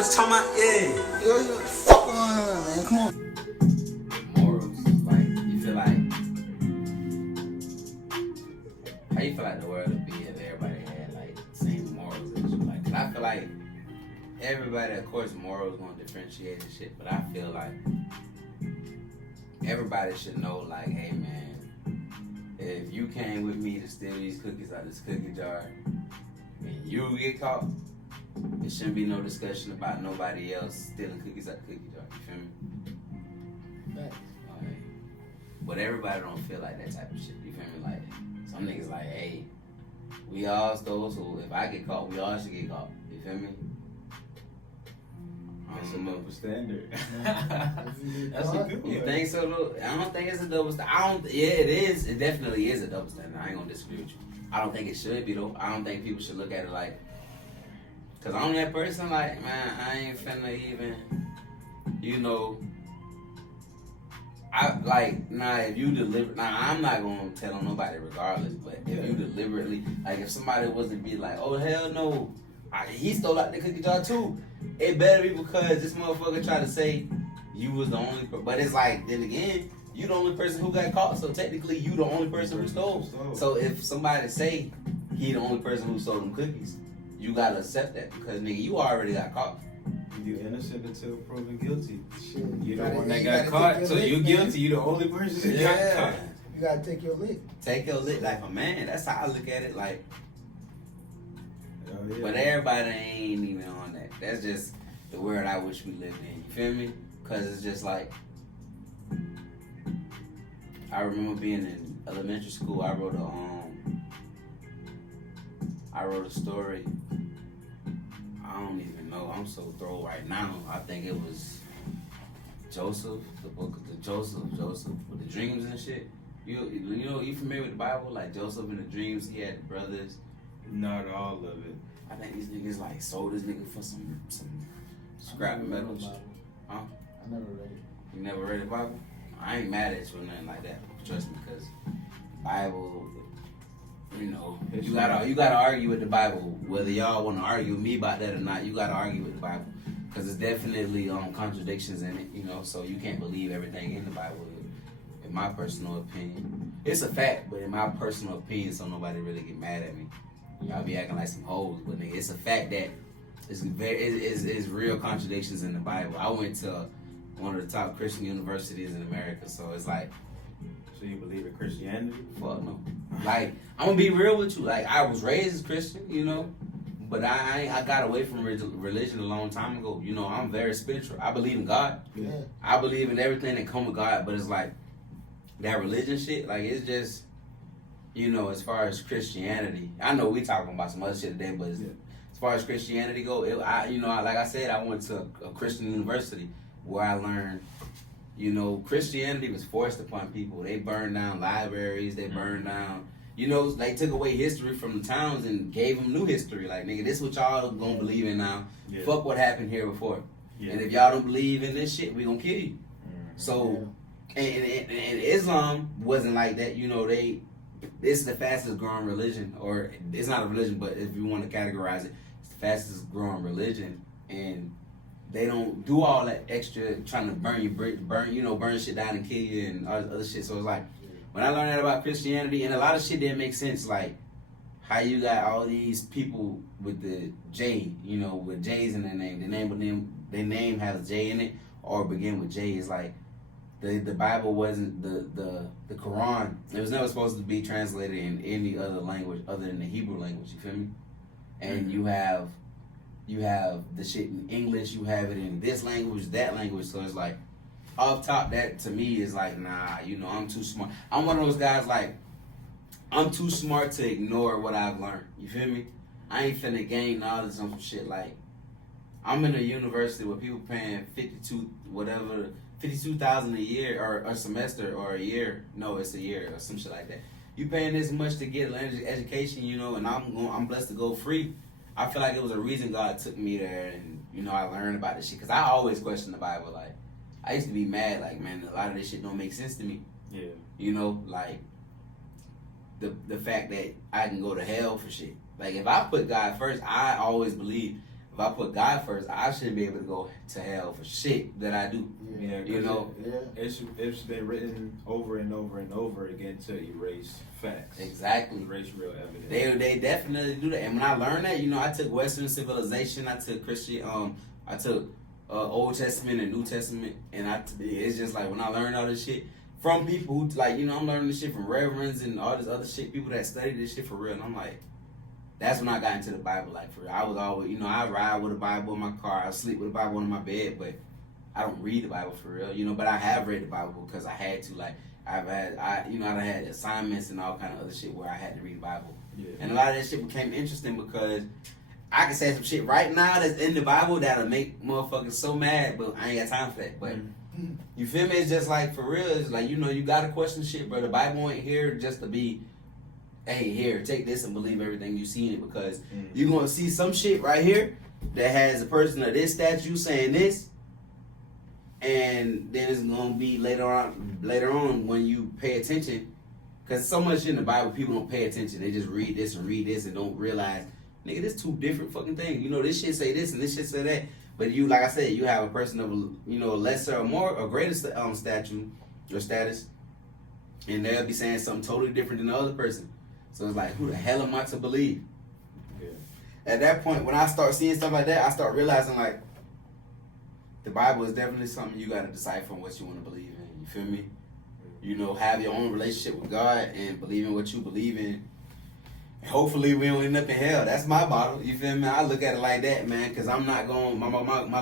What you talking about? Yeah. Fuck on, man. Come on. Morals, like you feel like how you feel like the world would be if everybody had like the same morals as you? Like, 'cause I feel like everybody, of course, morals gonna differentiate and shit, but I feel like everybody should know, like, hey man, if you came with me to steal these cookies out this cookie jar and you get caught, there shouldn't be no discussion about nobody else stealing cookies out the cookie jar. You feel me? Facts. Like, but everybody don't feel like that type of shit. You feel me? Like, some niggas like, hey, we all stole, so if I get caught, we all should get caught. You feel me? That's a double standard. That's a good one. You think so, though? I don't think it's a double standard. Yeah, it is. It definitely is a double standard. I ain't gonna disagree with you. I don't think it should be, though. I don't think people should look at it like, cause I'm that person, like, man, I ain't finna even, you know, if you deliver, I'm not gonna tell on nobody regardless, but if you deliberately, like, if somebody was to be like, oh, hell no, he stole out the cookie jar too, it better be because this motherfucker tried to say you was the only, but it's like, then again, you the only person who got caught, so technically you the only person who stole. So if somebody say he the only person who stole them cookies, you gotta accept that because nigga, you already got caught. You innocent until proven guilty. Shit. You the one that you got gotta caught, take so your you lick, guilty. man. You the only person that got caught. You gotta take your lick. Take your lick like a man. That's how I look at it. Like, Oh, yeah. but everybody ain't even on that. That's just the world I wish we lived in. You feel me? Cause it's just like, I remember being in elementary school. I wrote a story. I don't even know. I'm so thrown right now. I think it was Joseph, the book of Joseph with the dreams and shit. You know, you familiar with the Bible? Like Joseph in the dreams, he had brothers. Not all of it. I think these niggas like sold this nigga for some scrap metal shit. Huh? I never read it. You never read the Bible? I ain't mad at you or nothing like that. Trust me, because Bible, you know, you gotta argue with the Bible. Whether y'all want to argue with me about that or not, you gotta argue with the Bible. Because there's definitely contradictions in it, you know, so you can't believe everything in the Bible, in my personal opinion. It's a fact, but in my personal opinion, so nobody really get mad at me. Y'all be acting like some hoes, but nigga, it's a fact that it's real contradictions in the Bible. I went to one of the top Christian universities in America, so it's like, So you believe in Christianity? fuck no. Like, I'm gonna be real with you. Like, I was raised as Christian, you know, but I got away from religion a long time ago. You know, I'm very spiritual. I believe in God. Yeah. I believe in everything that come with God, but it's like that religion shit. Like, it's just, you know, as far as Christianity, I know we talking about some other shit today, but as far as Christianity go, like I said, I went to a Christian university where I learned, you know, Christianity was forced upon people. They burned down libraries. They burned down, you know, they took away history from the towns and gave them new history. Like, nigga, this is what y'all gonna believe in now. Yeah. Fuck what happened here before. Yeah. And if y'all don't believe in this shit, we gonna kill you. So, and Islam wasn't like that. You know, it's the fastest growing religion, or it's not a religion, but if you want to categorize it, it's the fastest growing religion, and they don't do all that extra trying to burn shit down and kill you and all this other shit. So it's like, when I learned that about Christianity, and a lot of shit didn't make sense, like how you got all these people with the J, you know, with J's in their name. Their name has J in it or begin with J. It's like the Bible wasn't the Quran. It was never supposed to be translated in any other language other than the Hebrew language. You feel me? And you have the shit in English. You have it in this language, that language. So it's like, off top, that to me is like, nah, you know, I'm too smart. I'm one of those guys, like, I'm too smart to ignore what I've learned. You feel me? I ain't finna gain knowledge on some shit. Like, I'm in a university where people paying $52,000 a year or a semester or a year. No, it's a year or some shit like that. You paying this much to get an education, you know, and I'm blessed to go free. I feel like it was a reason God took me there, and you know, I learned about this shit because I always question the Bible. Like, I used to be mad, like, man, a lot of this shit don't make sense to me. Yeah. You know, like the fact that I can go to hell for shit. Like, if I put God first, I always believe if I put God first, I shouldn't be able to go to hell for shit that I do. Yeah, You know, it's been written over and over and over again to erase facts. exactly. Erase real evidence. They definitely do that. And when I learned that, I took Western civilization, I took Christian, I took Old Testament and New Testament, and it's just like when I learned all this shit from people who like, I'm learning this shit from reverends and all this other shit, people that study this shit for real, and I'm like, that's when I got into the Bible, like for real. I was always, I ride with a Bible in my car, I sleep with a Bible in my bed, but I don't read the Bible for real, but I have read the Bible because I had to, like, I had assignments and all kind of other shit where I had to read the Bible. Yeah. And a lot of that shit became interesting because I can say some shit right now that's in the Bible that'll make motherfuckers so mad, but I ain't got time for that. But you feel me? It's just like, for real, it's like, you gotta question shit, bro. The Bible ain't here just to be, hey, here, take this and believe everything you see in it, because you're gonna see some shit right here that has a person of this statue saying this, and then it's gonna be later on when you pay attention, because so much in the Bible people don't pay attention. They just read this and don't realize, nigga, this two different fucking things. This shit say this and this shit say that. But you, like I said, you have a person of lesser or more or greater stature or status, and they'll be saying something totally different than the other person. So it's like, who the hell am I to believe? Yeah. At that point, when I start seeing stuff like that, I start realizing, like, the Bible is definitely something you got to decipher on what you want to believe in. You feel me? Have your own relationship with God and believe in what you believe in. Hopefully we don't end up in hell. That's my motto. You feel me? I look at it like that, man, because I'm not going. My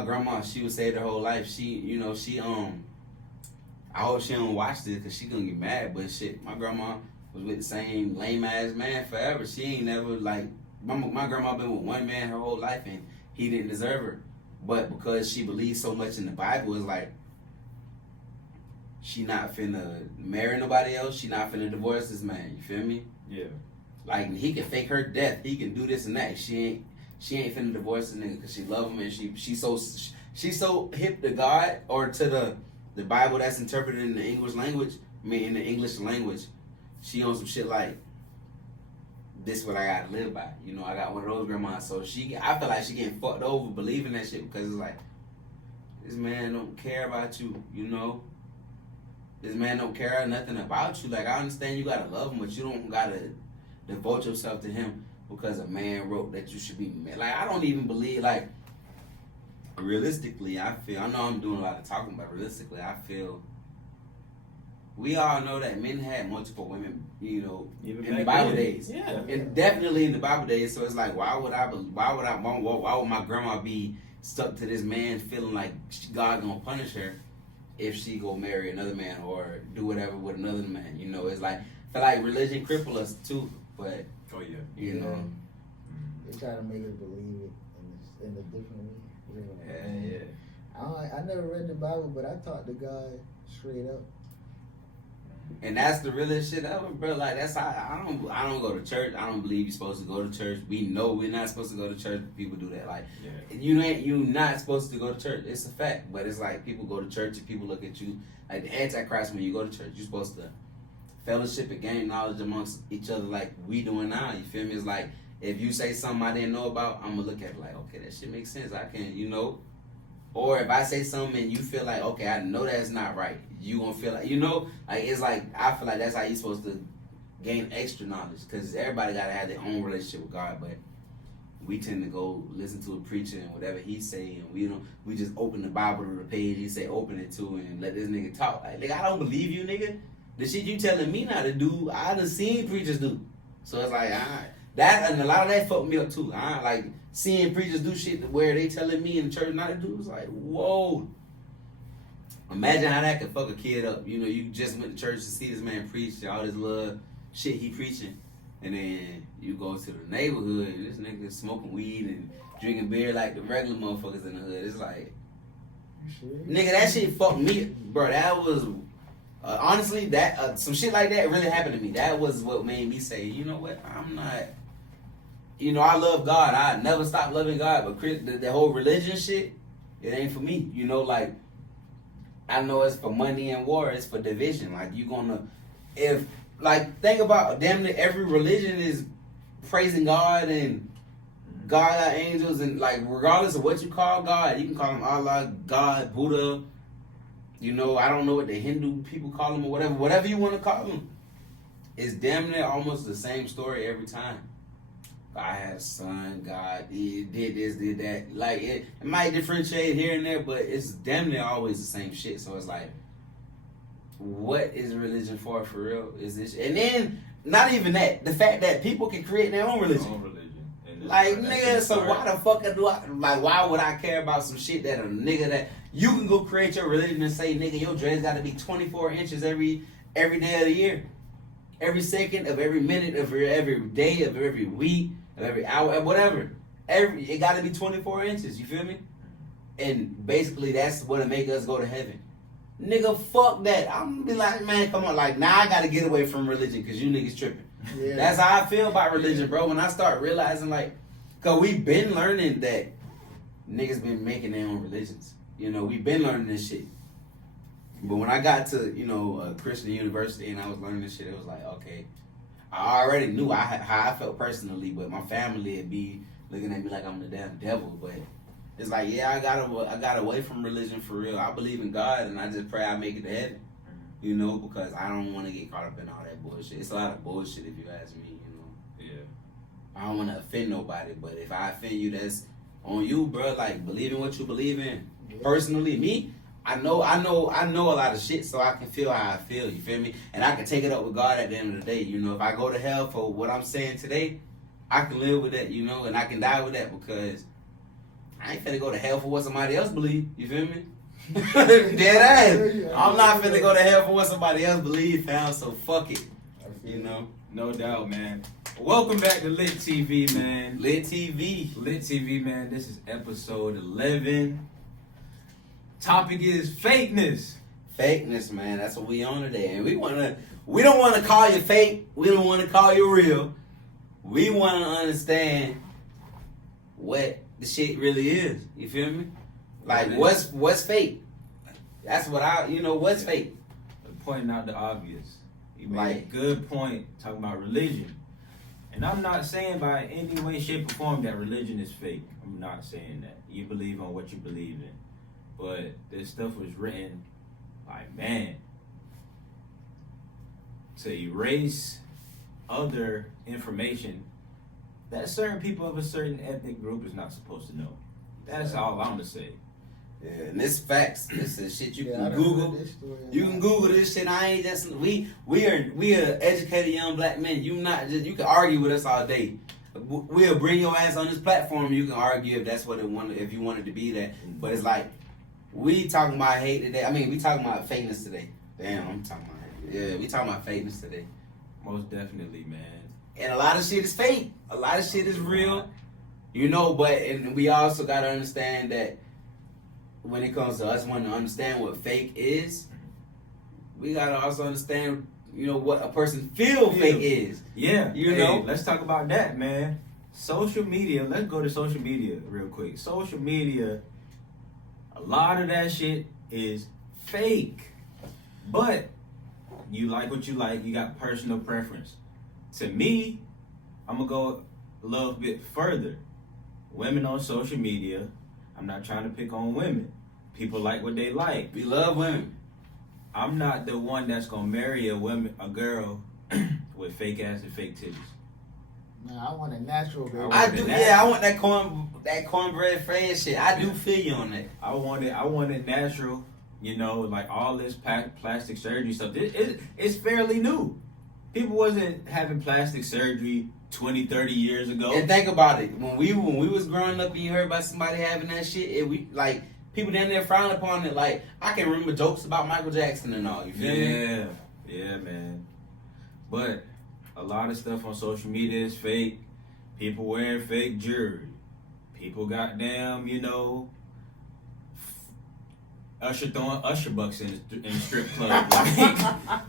grandma, she would say her whole life. She, I hope she don't watch this because she gonna get mad. But shit, my grandma was with the same lame ass man forever. She ain't never like my grandma been with one man her whole life and he didn't deserve her. But because she believes so much in the Bible, it's like she not finna marry nobody else. She not finna divorce this man. You feel me? Yeah. Like, he can fake her death. He can do this and that. She ain't finna divorce this nigga because she love him, and she's so hip to God or to the Bible that's interpreted in the English language. In the English language, she on some shit like, this what I gotta live by. I got one of those grandmas. So I feel like she getting fucked over believing that shit because it's like, this man don't care about you, This man don't care nothing about you. Like, I understand you gotta love him, but you don't gotta devote yourself to him because a man wrote that you should be married. Like, I don't even believe, like, realistically, I know I'm doing a lot of talking, but realistically, I feel we all know that men had multiple women, even in the Bible days. Yeah. And definitely in the Bible days. So it's like, why would my grandma be stuck to this man feeling like God gonna punish her if she go marry another man or do whatever with another man? It's like, I feel like religion cripple us too, but Oh yeah. They try to make us believe it in a different way. yeah. I never read the Bible, but I talk to God straight up. And that's the realest shit ever, bro. Like, that's how I don't go to church. I don't believe you're supposed to go to church. We know we're not supposed to go to church. People do that. Like, you're not supposed to go to church. It's a fact. But it's like, people go to church and people look at you like the Antichrist. When you go to church, you're supposed to fellowship and gain knowledge amongst each other like we doing now. You feel me? It's like, if you say something I didn't know about, I'm gonna look at it like, okay, that shit makes sense. I can, Or if I say something and you feel like, okay, I know that's not right, you gonna feel like, like, it's like, I feel like that's how you're supposed to gain extra knowledge, because everybody gotta have their own relationship with God. But we tend to go listen to a preacher and whatever he say, and we just open the Bible to the page he say open it to and let this nigga talk. Like, nigga, I don't believe you, nigga. The shit you telling me not to do, I done seen preachers do. So it's like, that, and a lot of that fucked me up too. Like, seeing preachers do shit where they telling me in the church not to do, it's like, whoa. Imagine how that could fuck a kid up. You just went to church to see this man preach all this little shit he preaching, and then you go to the neighborhood and this nigga smoking weed and drinking beer like the regular motherfuckers in the hood. It's like, nigga, that shit fucked me, bro. That was honestly, that some shit like that really happened to me. That was what made me say, you know what, I'm not. I love God. I never stop loving God, but the whole religion shit, it ain't for me. Like, I know it's for money and war. It's for division. Like, think about, damn near every religion is praising God and God got angels, and like regardless of what you call God, you can call him Allah, God, Buddha. You know, I don't know what the Hindu people call him or whatever you want to call him. It's damn near almost the same story every time. God had a son, God did this, did that. Like it might differentiate here and there, but it's damn near always the same shit. So it's like, what is religion for real? Is this? And then not even that, the fact that people can create their own religion. Like nigga, so why the fuck why would I care about some shit that a nigga that you can go create your religion and say, nigga, your dreads gotta be 24 inches every day of the year. Every second of every minute of every day of every week of every hour, whatever. It gotta be 24 inches, you feel me? And basically that's what'll make us go to heaven. Nigga, fuck that. I'm gonna be like, man, come on, like now I gotta get away from religion because you niggas tripping. Yeah. That's how I feel about religion, bro. When I start realizing, like, cause we've been learning that niggas been making their own religions. You know, we've been learning this shit. But when I got to, you know, a Christian university and I was learning this shit, it was like, okay, I already knew how I felt personally, but my family would be looking at me like I'm the damn devil. But it's like, yeah, I got away from religion for real. I believe in God, and I just pray I make it to heaven. You know, because I don't want to get caught up in all that bullshit. It's a lot of bullshit if you ask me, you know. Yeah. I don't want to offend nobody, but if I offend you, that's on you, bro. Like, believe in what you believe in. Yeah. Personally, me, I know a lot of shit, so I can feel how I feel, you feel me? And I can take it up with God at the end of the day, you know. If I go to hell for what I'm saying today, I can live with that, you know, and I can die with that because I ain't finna go to hell for what somebody else believe, you feel me? Dead ass. I'm not finna go to hell for what somebody else believe, fam, so fuck it. You know? No doubt, man. Welcome back to Lit TV, man. Lit TV. Lit TV, man. This is episode 11. Topic is fakeness. Fakeness, man. That's what we on today. And we don't wanna call you fake. We don't wanna call you real. We wanna understand what the shit really is. You feel me? Like, what's fake? That's what what's fake? Pointing out the obvious. You made a good point talking about religion. And I'm not saying by any way, shape, or form that religion is fake. I'm not saying that. You believe on what you believe in. But this stuff was written, like, man, to erase other information that certain people of a certain ethnic group is not supposed to know. That's all I'm going to say. Yeah, and this facts. This is shit you can Google. You can Google this shit. I ain't just we are educated young black men. You can argue with us all day. We'll bring your ass on this platform. You can argue if that's what if you wanted to be that. But it's like we talking about hate today. I mean, we talking about fakeness today. Damn, I'm talking about hate. Yeah, we talking about fakeness today. Most definitely, man. And a lot of shit is fake. A lot of shit is real. You know, and we also gotta understand that when it comes to us wanting to understand what fake is, we gotta also understand, you know, what a person feel fake is. Yeah. You know? Let's talk about that, man. Social media, let's go to social media real quick. Social media, a lot of that shit is fake. But you like what you like, you got personal preference. To me, I'm gonna go a little bit further. Women on social media, I'm not trying to pick on women. People like what they like. We love women. I'm not the one that's gonna marry a girl with fake ass and fake titties. Man, I want a natural girl. I want that cornbread friend shit. I do feel you on that. I want it natural. You know, like all this plastic surgery stuff. It's fairly new. People wasn't having plastic surgery 20, 30 years ago. And think about it. When we was growing up and you heard about somebody having that shit, people down there frowned upon it. Like, I can remember jokes about Michael Jackson and all. You feel me? Yeah, man. But a lot of stuff on social media is fake. People wearing fake jewelry. People goddamn, you know, Usher throwing Usher bucks in the strip club.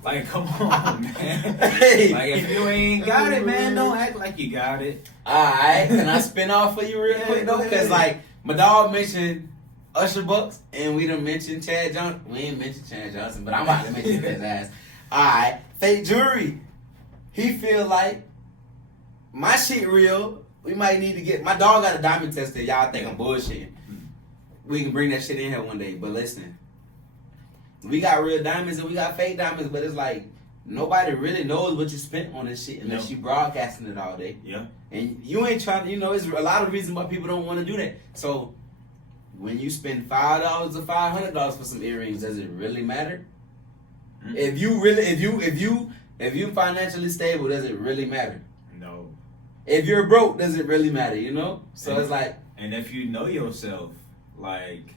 Like, come on, man. Hey. Like, if you ain't got it, man, don't act like you got it. Alright, can I spin off for you real quick, though? Because, like, my dog mentioned Usher bucks, and we done mentioned Chad Johnson. We ain't mentioned Chad Johnson, but I'm about to mention his ass. Alright, fake jewelry. He feel like my shit real, we might need to get. My dog got a diamond tester. Y'all think I'm bullshitting? We can bring that shit in here one day. But listen, we got real diamonds and we got fake diamonds. But it's like nobody really knows what you spent on this shit unless you broadcasting it all day. Yeah. And you ain't trying to. You know, it's a lot of reasons why people don't want to do that. So when you spend $5 or $500 for some earrings, does it really matter? Mm-hmm. If you financially stable, does it really matter? No. If you're broke, does it really matter? You know. So it's like. And if you know yourself. Like,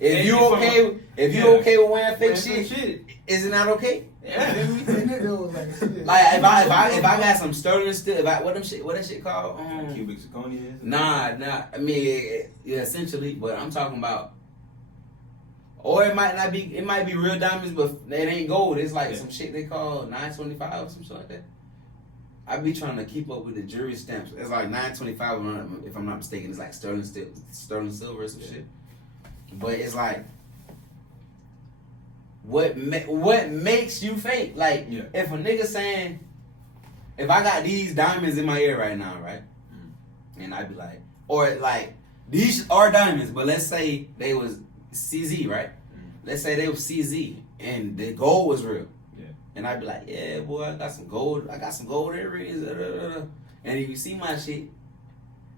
if you okay with wearing fake shit, isn't that okay? Yeah. Like if I got some sterling steel, what that shit called? Cubic zirconia. Nah. I mean, yeah, essentially, but I'm talking about. Or it might not be. It might be real diamonds, but it ain't gold. It's like some shit they call 925 or some shit like that. I be trying to keep up with the jury stamps. It's like 925 if I'm not mistaken. It's like sterling silver or some shit. But it's like, what makes you fake? Like, if a nigga saying, if I got these diamonds in my ear right now, right, and I'd be like, or like these are diamonds, but let's say they was CZ, right? Let's say they was CZ and the gold was real. And I'd be like, yeah, boy, I got some gold earrings. And if you see my shit,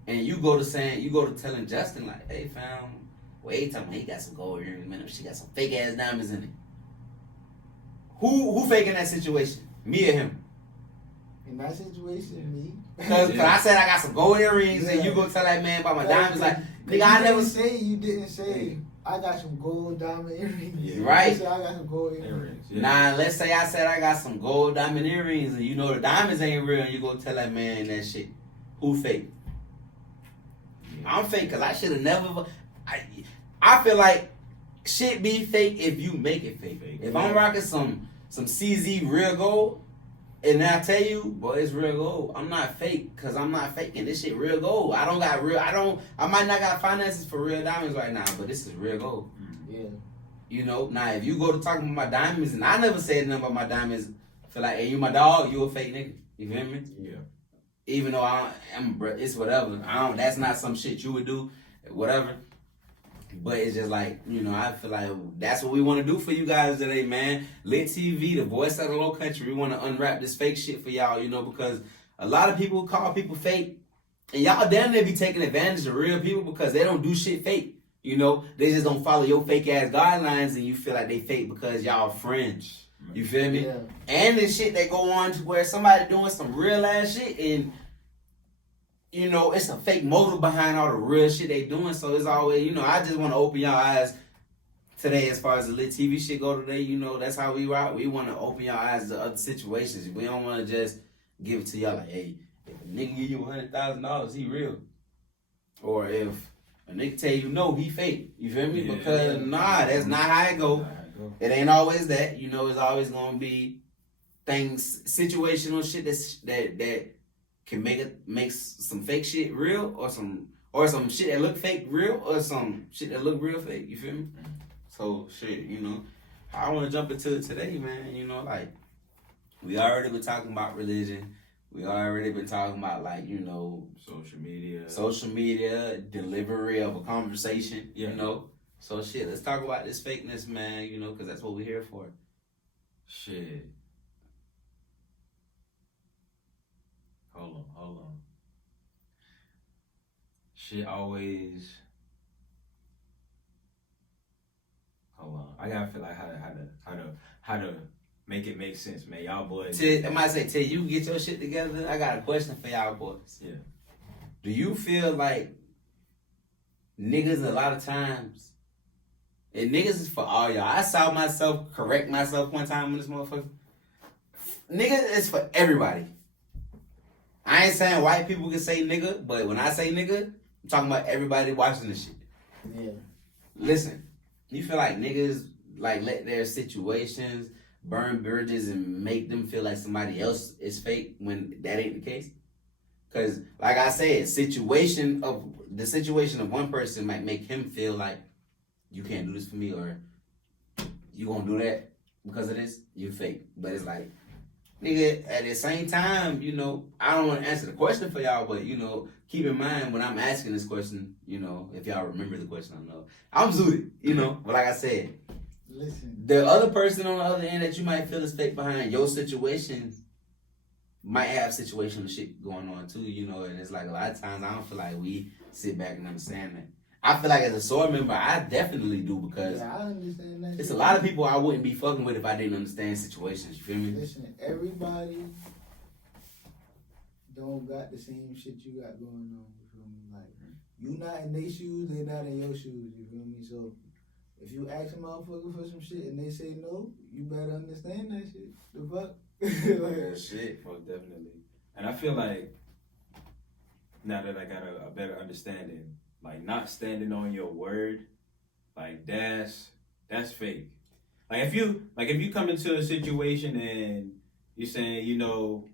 and you go to telling Justin, like, hey, fam, wait, tell me he got some gold earrings, man. She got some fake ass diamonds in it. Who faking that situation? Me or him? In that situation, me. Because I said I got some gold earrings, and you go tell that man about my diamonds, like, nigga, I never you didn't say. I got some gold diamond earrings. Yeah. Right. I got some gold earrings. Yeah. Nah, let's say I said I got some gold diamond earrings and you know the diamonds ain't real and you go tell that man that shit. Who fake? Yeah. I'm fake because I should have never. I feel like shit be fake if you make it fake. If I'm rocking some CZ real gold and I tell you, boy, it's real gold. I'm not fake because I'm not faking. This shit real gold. I might not got finances for real diamonds right now, but this is real gold. Yeah. You know, now if you go to talking about my diamonds and I never said nothing about my diamonds, I feel like, hey, you my dog, you a fake nigga. You feel me? Yeah. Even though it's whatever. That's not some shit you would do, whatever. But it's just like, you know, I feel like that's what we want to do for you guys today, man. Lit TV, the voice of the low country. We want to unwrap this fake shit for y'all, you know, because a lot of people call people fake. And y'all damn near be taking advantage of real people because they don't do shit fake. You know, they just don't follow your fake ass guidelines and you feel like they fake because y'all friends. You feel me? Yeah. And this shit they go on to where somebody doing some real ass shit and you know, it's a fake motive behind all the real shit they doing. So it's always, you know, I just want to open y'all eyes today as far as the Lit TV shit go today. You know, that's how we rock. We want to open y'all eyes to other situations. We don't want to just give it to y'all like, hey, if a nigga give you $100,000, he real. Or if a nigga tell you no, he fake. You feel me? Because that's not how it go. It ain't always that. You know, it's always going to be things, situational shit that can make some fake shit real or some shit that look fake real or some shit that look real fake. You feel me? So shit, you know, I want to jump into it today, man. You know, like we already been talking about religion. We already been talking about like, you know, social media, delivery of a conversation. You know, so shit. Let's talk about this fakeness, man. You know, because that's what we're here for. Shit. Hold on. Shit always. Hold on. I gotta feel like how to make it make sense, man. Y'all boys. I might say, till you get your shit together, I got a question for y'all boys. Yeah. Do you feel like niggas a lot of times, and niggas is for all y'all. I saw myself correct myself one time in this motherfucker. Niggas is for everybody. I ain't saying white people can say nigga, but when I say nigga, I'm talking about everybody watching this shit. Yeah. Listen, you feel like niggas like let their situations burn bridges and make them feel like somebody else is fake when that ain't the case? Because like I said, the situation of one person might make him feel like you can't do this for me or you gonna do that because of this, you fake. But it's like, nigga, at the same time, you know, I don't want to answer the question for y'all, but, you know, keep in mind when I'm asking this question, you know, if y'all remember the question, I know. I'm zooted, you know, but like I said, Listen, the other person on the other end that you might feel is fake behind your situation might have situational shit going on too, you know, and it's like a lot of times I don't feel like we sit back and understand that. I feel like as a SOAR member, I definitely do because yeah, I understand that. it's a lot of people I wouldn't be fucking with if I didn't understand situations, you feel me? Listen, everybody don't got the same shit you got going on, you feel me? Like, you not in their shoes, they not in your shoes, you feel me? So, if you ask a motherfucker for some shit and they say no, you better understand that shit. The fuck? Yeah, shit, most definitely. And I feel like now that I got a better understanding, like not standing on your word, like that's fake. Like if you come into a situation and you're saying, you know,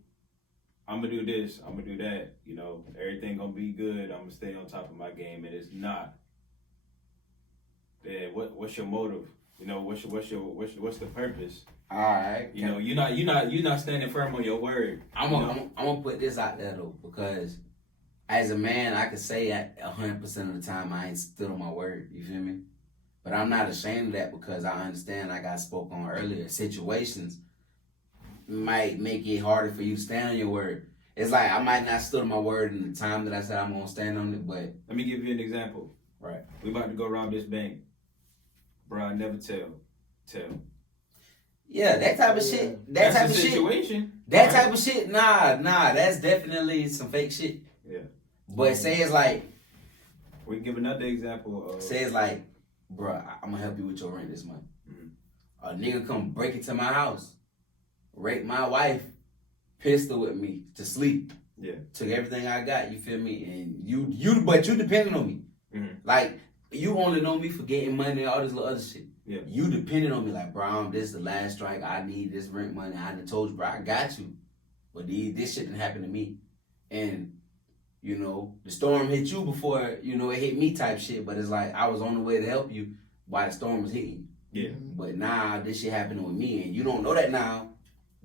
I'm gonna do this, I'm gonna do that, you know, everything gonna be good, I'm gonna stay on top of my game, and it's not. Then what's your motive? You know, what's the purpose? All right. You know, you're not standing firm on your word. I'm gonna put this out there though, because as a man, I can say 100% of the time I ain't stood on my word. You feel me? But I'm not ashamed of that because I understand, like I spoke on earlier, situations might make it harder for you to stand on your word. It's like I might not stood on my word in the time that I said I'm gonna stand on it, but let me give you an example. Right. We about to go rob this bank. Bro, I never tell. Yeah, that type of shit. That's type the of situation. Shit. That right? type of shit. Nah. That's definitely some fake shit. Yeah. But say it's like. We can give another example of. Say it's like, bro, I'm gonna help you with your rent this month. Mm-hmm. A nigga come break into my house, rape my wife, pistol with me to sleep. Yeah. Took everything I got. You feel me? And but you depending on me. Mm-hmm. Like you only know me for getting money and all this little other shit. Yeah. You depended on me like, bro, this is the last strike. I need this rent money. I done told you, bro, I got you. But this shit didn't happen to me. And, you know, the storm hit you before, you know, it hit me type shit. But it's like, I was on the way to help you while the storm was hitting you. Yeah. But now this shit happening with me. And you don't know that now.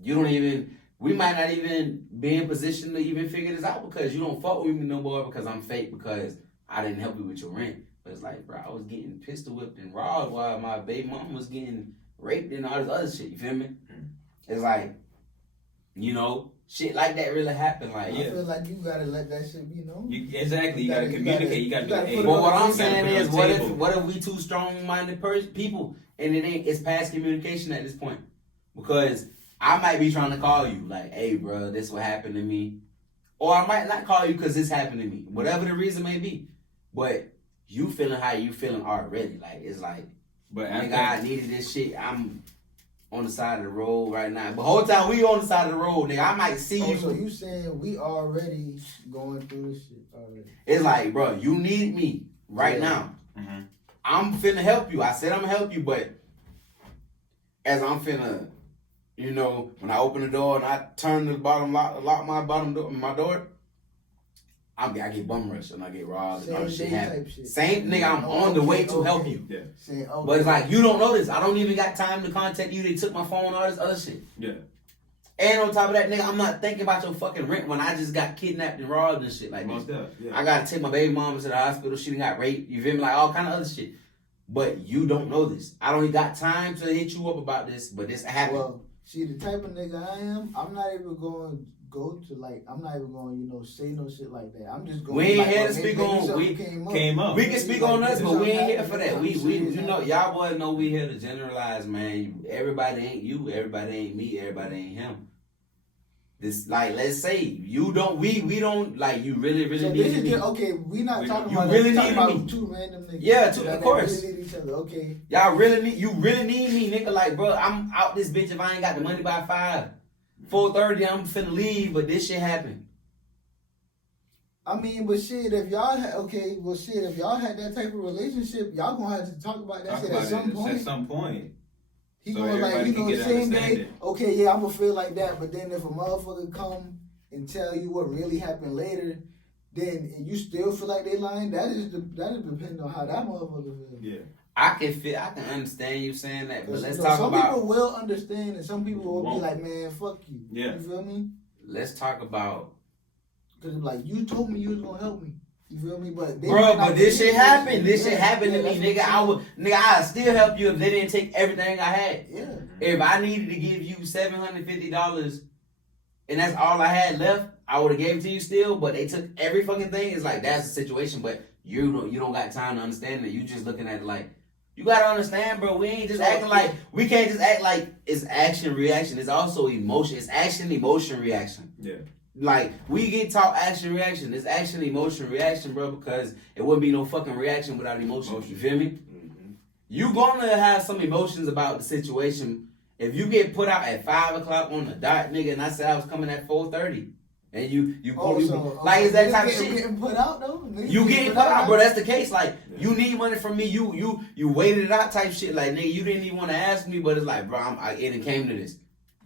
We might not even be in position to even figure this out because you don't fuck with me no more because I'm fake because I didn't help you with your rent. But it's like, bro, I was getting pistol whipped and robbed while my baby mom was getting raped and all this other shit. You feel me? Mm-hmm. It's like, you know, shit like that really happened. Like, I feel like you gotta let that shit be known. Exactly. You gotta communicate. You gotta But what I'm saying is, what if we two strong-minded people and it's past communication at this point? Because I might be trying to call you like, hey, bro, this what happened to me. Or I might not call you because this happened to me. Whatever the reason may be. But you feeling how you feeling already. Like, it's like, nigga, I needed this shit. I'm on the side of the road right now. But the whole time we on the side of the road, nigga, I might see you. So you saying we already going through this shit already? It's like, bro, you need me right now. Mm-hmm. I'm finna help you. I said I'm gonna help you, but as I'm finna, you know, when I open the door and I turn the bottom lock my door, I get bum rushed and I get robbed and all this shit happen. Same nigga, I'm on the way to help you. Yeah. But it's like, you don't know this. I don't even got time to contact you. They took my phone, all this other shit. Yeah. And on top of that, nigga, I'm not thinking about your fucking rent when I just got kidnapped and robbed and shit like that. Yeah. I gotta take my baby mama to the hospital. She done got raped. You feel me? Like all kind of other shit. But you don't know this. I don't even got time to hit you up about this, but this happened. Well, see, the type of nigga I am, I'm not even going to go to, like, I'm not even going to, you know, say no shit like that. I'm just going we ain't like, here to speak on, we came up. We can speak on us, but we ain't here for that. We you know, y'all boys know we here to generalize, man. Everybody ain't you, everybody ain't me, everybody ain't him. This, like, let's say you don't, we don't, like, you really so need me. Okay, we not talking about, really talking need about me. Two random niggas. Yeah, of course. Really need each other. Okay. Y'all really need me, nigga. Like, bro, I'm out this bitch if I ain't got the money by 4:30, I'm finna leave, but this shit happened. I mean, but shit, if y'all had that type of relationship, y'all gonna have to talk about that shit at some point. At some point. He so gonna like, you know, the same day, okay, yeah, I'm gonna feel like that, but then if a motherfucker come and tell you what really happened later, then and you still feel like they lying, that is depending on how that motherfucker feels. Yeah. I can understand you saying that, but let's talk some about. Some people will understand, and some people will be like, "Man, fuck you." Yeah. You feel me? Let's talk about. Because like you told me you was gonna help me. You feel me? But this shit happened. This shit happened to me, nigga. I'd still help you if they didn't take everything I had. Yeah. If I needed to give you $750 and that's all I had left, I would have gave it to you still. But they took every fucking thing. It's like that's the situation. But you don't got time to understand it. You just looking at it like you gotta understand, bro. We ain't just acting like we can't just act like it's action reaction. It's also emotion. It's action emotion reaction. Yeah. Like, we get taught action reaction. It's action emotion reaction, bro, because it wouldn't be no fucking reaction without emotion. You feel me? Mm-hmm. You gonna have some emotions about the situation. If you get put out at 5 o'clock on the dot, nigga, and I said I was coming at 4:30, and you like, is that type of shit? Getting put out though. You getting put out, bro. That's the case. Like, you need money from me. You waited it out type shit. Like, nigga, you didn't even want to ask me, but it's like, bro, it came to this.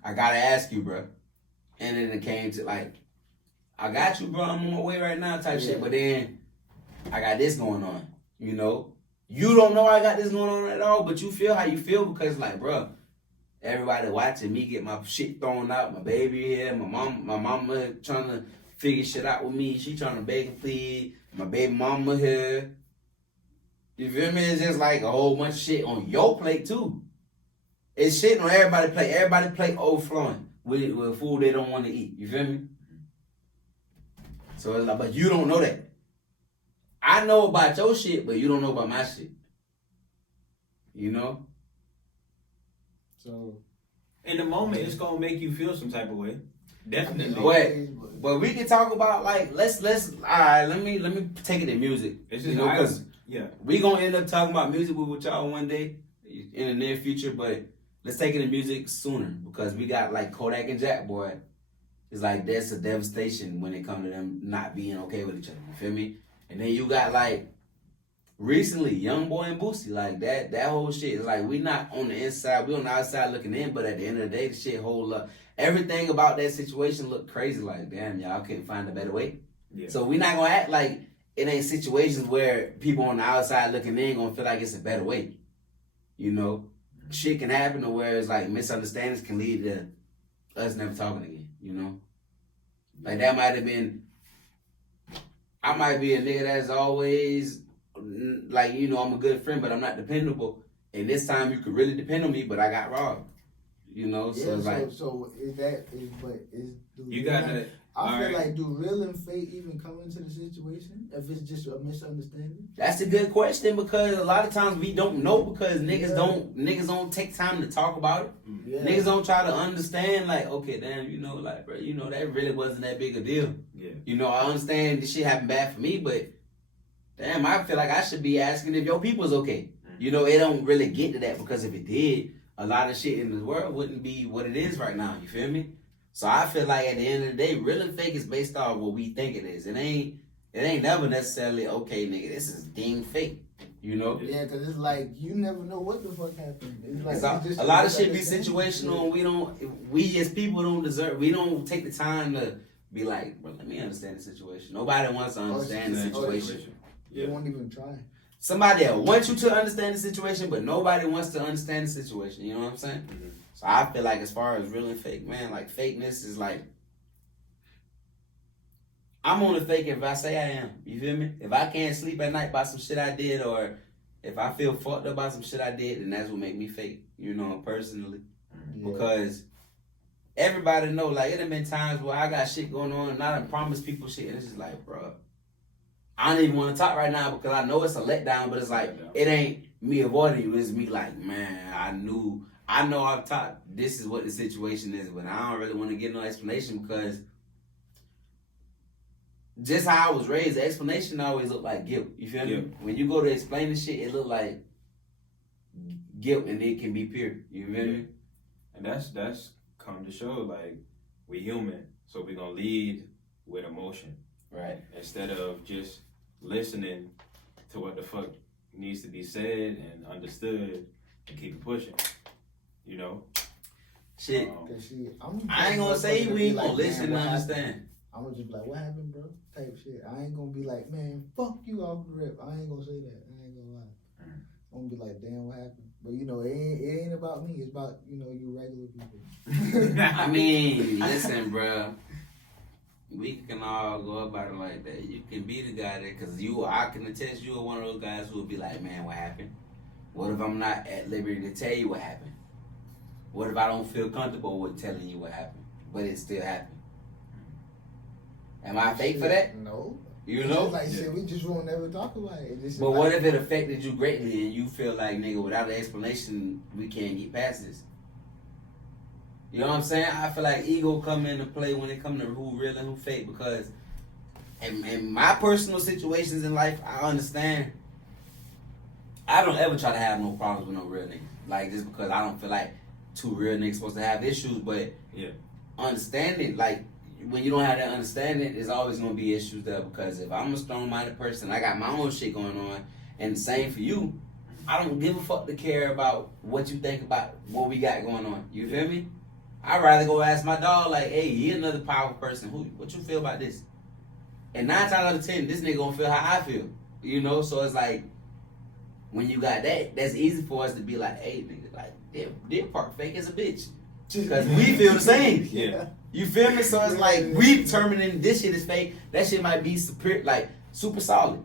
I gotta ask you, bro. And then it came to like, I got you, bro. I'm on my way right now, type shit. But then I got this going on. You know, you don't know I got this going on at all, but you feel how you feel because, like, bro, everybody watching me get my shit thrown out. My baby here, my mama trying to figure shit out with me. She trying to beg and plead. My baby mama here. You feel me? It's just like a whole bunch of shit on your plate too. It's shit on everybody's plate. Everybody's plate overflowing with food they don't want to eat. You feel me? So it's like, but you don't know that. I know about your shit, but you don't know about my shit. You know? So in the moment, it's gonna make you feel some type of way. Definitely. But we can talk about like let's all right. Let me take it to music. You know, because we gonna end up talking about music with y'all one day in the near future. But let's take it to music sooner because we got like Kodak and Jack Boy. It's like that's a devastation when it comes to them not being okay with each other. You feel me? And then you got like recently Young Boy and Boosie, like that whole shit. It's like we not on the inside, we on the outside looking in, but at the end of the day, the shit hold up. Everything about that situation looked crazy. Like, damn, y'all couldn't find a better way. Yeah. So we not gonna act like it ain't situations where people on the outside looking in gonna feel like it's a better way. You know, shit can happen to where it's like misunderstandings can lead to us never talking again. You know, like that might have been. I might be a nigga that's always like, you know, I'm a good friend, but I'm not dependable. And this time you could really depend on me, but I got robbed. You know, so it's like. So is that is but is you gotta. I feel like do real and fake even come into the situation if it's just a misunderstanding? That's a good question because a lot of times we don't know because niggas don't take time to talk about it. Yeah. Niggas don't try to understand like, okay, damn, you know, like, bro, you know, that really wasn't that big a deal. Yeah. You know, I understand this shit happened bad for me, but damn, I feel like I should be asking if your people's okay. You know, it don't really get to that because if it did, a lot of shit in the world wouldn't be what it is right now. You feel me? So I feel like at the end of the day, real and fake is based off what we think it is. It ain't never necessarily, okay, nigga, this is dang fake. You know? Yeah, because it's like, you never know what the fuck happened. It's like, a lot of shit be situational, and we as people we don't take the time to be like, bro, let me understand the situation. Nobody wants to understand the situation. You won't even try. Somebody that wants you to understand the situation, but nobody wants to understand the situation. You know what I'm saying? Mm-hmm. So I feel like as far as real and fake, man, like fakeness is like, I'm only fake if I say I am. You feel me? If I can't sleep at night by some shit I did, or if I feel fucked up by some shit I did, then that's what make me fake. You know, personally. Yeah. Because everybody know, like, it have been times where I got shit going on and I done promised people shit, and it's just like, bro, I don't even want to talk right now because I know it's a letdown, but it's like, it ain't me avoiding you. It's me like, man, I know I've talked, this is what the situation is, but I don't really want to get no explanation because just how I was raised, the explanation always looked like guilt. You feel me? When you go to explain the shit, it look like guilt and it can be pure. You feel me? And that's come to show, like, we human, so we gonna lead with emotion. Right. Instead of just listening to what the fuck needs to be said and understood and keep it pushing. You know? Shit. I ain't gonna say we ain't gonna listen and understand. I'm gonna just be like, what happened, bro? Type shit. I ain't gonna be like, man, fuck you off the rip. I ain't gonna say that. I ain't gonna lie. I'm gonna be like, damn, what happened? But you know, it ain't about me. It's about, you know, you regular people. I mean, listen, bro. We can all go about it like that. You can be the guy that, cause I can attest you are one of those guys who will be like, man, what happened? What if I'm not at liberty to tell you what happened? What if I don't feel comfortable with telling you what happened, but it still happened? Am I fake for that? No. You know? Like shit, we just won't never talk about it. But what if it affected you greatly and you feel like, nigga, without an explanation, we can't get past this? You know what I'm saying? I feel like ego come into play when it comes to who real and who fake, because in my personal situations in life, I understand. I don't ever try to have no problems with no real niggas. Like, just because I don't feel like two real niggas supposed to have issues, but understanding, like, when you don't have that understanding, there's always going to be issues there, because if I'm a strong-minded person, I got my own shit going on, and the same for you, I don't give a fuck to care about what you think about what we got going on. You feel me? I'd rather go ask my dog, like, hey, he another powerful person. What you feel about this? And 9 times out of 10, this nigga gonna feel how I feel. You know? So it's like, when you got that, that's easy for us to be like, hey, nigga, like, their part fake as a bitch. Because we feel the same. Yeah. You feel me? So it's like, we determining this shit is fake. That shit might be super solid.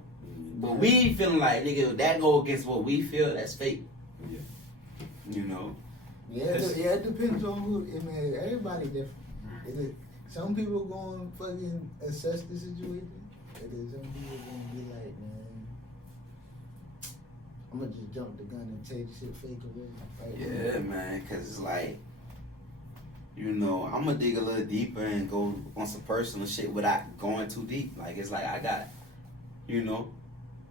But we feeling like, nigga, that go against what we feel, that's fake. Yeah. You know? Yeah, it depends on who. I mean, everybody different. Some people gonna fucking assess the situation, and then some people gonna be like, man, I'm gonna just jump the gun and take shit fake away. Yeah, man, because it's like, you know, I'm going to dig a little deeper and go on some personal shit without going too deep. Like, it's like I got, you know,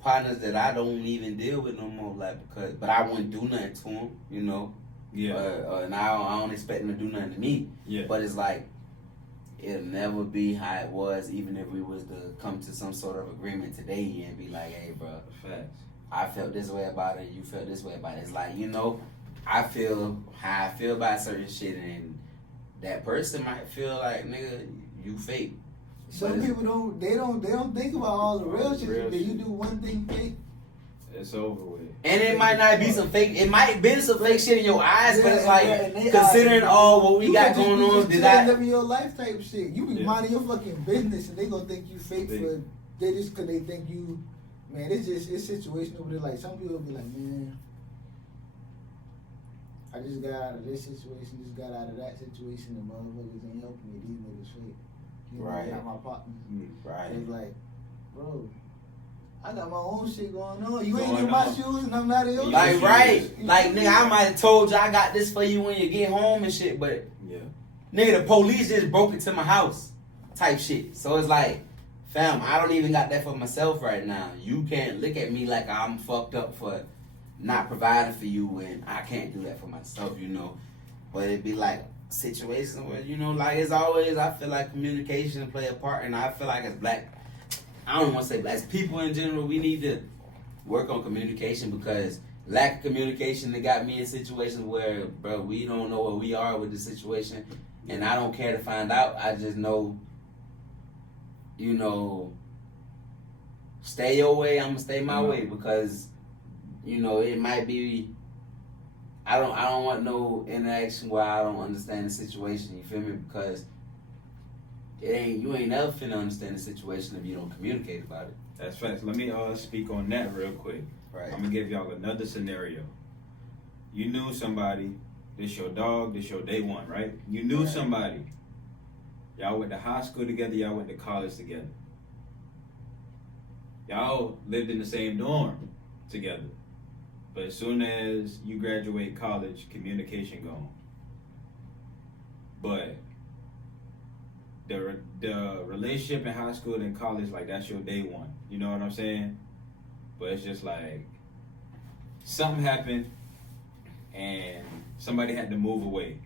partners that I don't even deal with no more, like, but I wouldn't do nothing to them, you know. Yeah. And I don't expect them to do nothing to me. Yeah. But it's like, it'll never be how it was, even if we was to come to some sort of agreement today and be like, hey, bro, Facts. I felt this way about it, you felt this way about it. It's like, you know, I feel how I feel about certain shit, and that person might feel like, nigga, you fake. Some people don't think about all the real shit. You do one thing fake, it's over with. And it might not be some fake. It might be some fake shit in your eyes, but it's like, and considering all what we got going on, did I living your life type shit? You be minding your fucking business, and they gonna think you fake for they just because they think you. Man, it's situational. But like some people be like, man, I just got out of this situation, just got out of that situation, and motherfuckers ain't helping me. These niggas fake. You know, Right. Got my partners. Right. It's like, bro, I got my own shit going on. You ain't Going in my on. shoes, and I'm not in your Like, shoes. right. Like, nigga, I might have told you I got this for you when you get home and shit, but Yeah. nigga, the police just broke into my house type shit. So it's like, fam, I don't even got that for myself right now. You can't look at me like I'm fucked up for not providing for you, and I can't do that for myself, you know. But it'd be like situations where, you know, like, as always, I feel like communication play a part, and I feel like as black, I don't want to say black, as people in general, we need to work on communication, because lack of communication that got me in situations where, bro, we don't know where we are with the situation, and I don't care to find out. I just know, you know, stay your way, I'm gonna stay my way, because, you know, it might be, I don't want no interaction where I don't understand the situation, you feel me? Because you ain't never finna understand the situation if you don't communicate about it. That's facts. Let me speak on that real quick. Right. I'm gonna give y'all another scenario. You knew somebody, this your dog, this your day one, right? You knew somebody. Y'all went to high school together, y'all went to college together. Y'all lived in the same dorm together. But as soon as you graduate college, communication gone. But the relationship in high school and college, like, that's your day one. You know what I'm saying? But it's just like, something happened and somebody had to move away.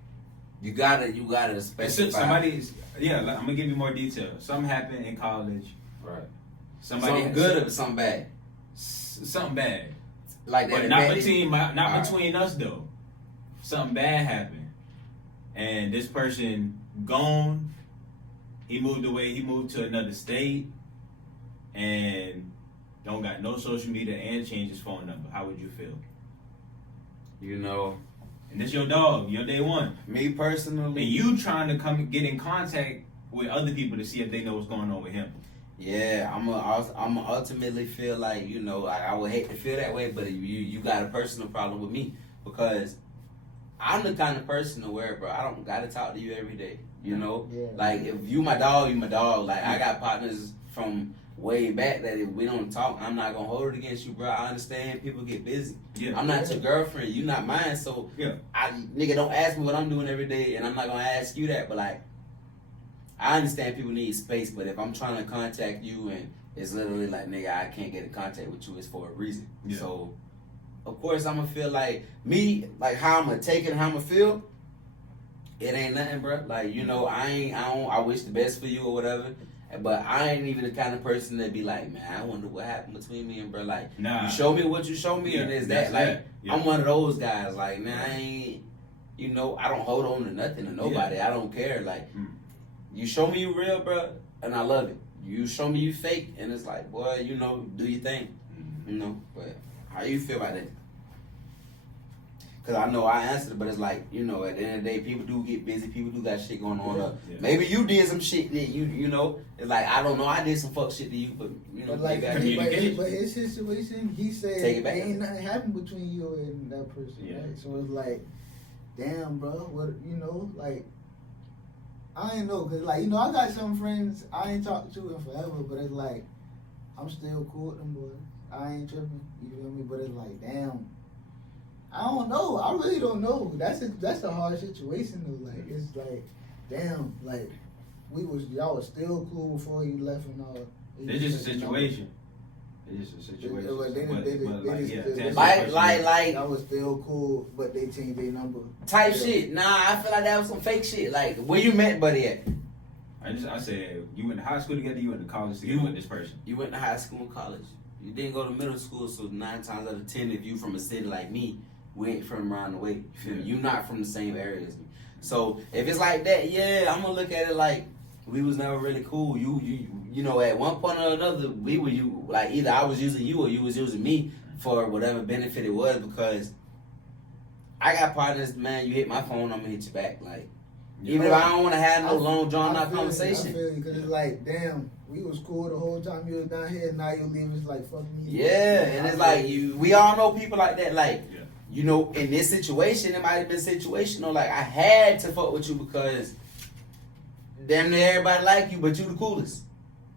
You gotta specify. Somebody's, I'm gonna give you more detail. Something happened in college. Right. Something good or something bad? Something bad. Like that. But not between us though. Something bad happened. And this person gone. He moved away, he moved to another state and don't got no social media and changed his phone number. How would you feel? You know. And this your dog, your day one. Me personally. And you trying to come get in contact with other people to see if they know what's going on with him. Yeah, I'm ultimately feel like, you know, I would hate to feel that way, but you got a personal problem with me because I'm the kind of person to where, bro, I don't gotta talk to you every day. You know, like if you my dog, you my dog. Like I got partners from way back that if we don't talk, I'm not gonna hold it against you, bro. I understand people get busy. Yeah. I'm not your girlfriend, you not mine, so nigga don't ask me what I'm doing every day, and I'm not gonna ask you that. But like, I understand people need space, but if I'm trying to contact you and it's literally like, nigga, I can't get in contact with you, it's for a reason. Yeah. So, of course, I'm gonna feel like me, like how I'm gonna take it and how I'm gonna feel. It ain't nothing, bro. Like, you know, I wish the best for you or whatever. But I ain't even the kind of person that be like, man, I wonder what happened between me and bro. Like, you show me what you show me, and it's that. Like, I'm one of those guys. Like, man, I ain't, you know, I don't hold on to nothing or nobody. I don't care. Like, you show me you real, bro, and I love it. You show me you fake, and it's like, boy, you know, do your thing. You know, but how you feel about that? Because I know I answered it, but it's like, you know, at the end of the day, people do get busy. People do got shit going on. Maybe you did some shit that you know, it's like, I don't know, I did some fuck shit to you, but, you know, but but his situation, he said ain't nothing happened between you and that person, right? So it's like, damn, bro, what, you know, like, I ain't know, because, like, you know, I got some friends I ain't talked to in forever, but it's like, I'm still cool with them boys. I ain't tripping, you feel me? But it's like, damn. I don't know. I really don't know. That's a hard situation though. Like it's like, damn. Like y'all was still cool before you left and all. It's just a situation. It's just a situation. Like I was still cool, but they changed their number. Type shit. Nah, I feel like that was some fake shit. Like where you met buddy at? I said you went to high school together. You went to college together with this person. You went to high school and college. You didn't go to middle school, so 9 times out of 10, if you from a city like me. We ain't from around the way. You feel me? You not from the same area as me. So if it's like that, yeah, I'm gonna look at it like we was never really cool. You know, at one point or another, we were like either I was using you or you was using me for whatever benefit it was. Because I got partners, man. You hit my phone, I'm gonna hit you back. Like even if I don't want to have no long drawn out conversation. I feel you, because it's like, damn. We was cool the whole time you was down here, and now you leave us like fuck me. Yeah, and it's like we all know people like that. Like. You know, in this situation, it might have been situational. Like, I had to fuck with you because damn near everybody like you, but you the coolest.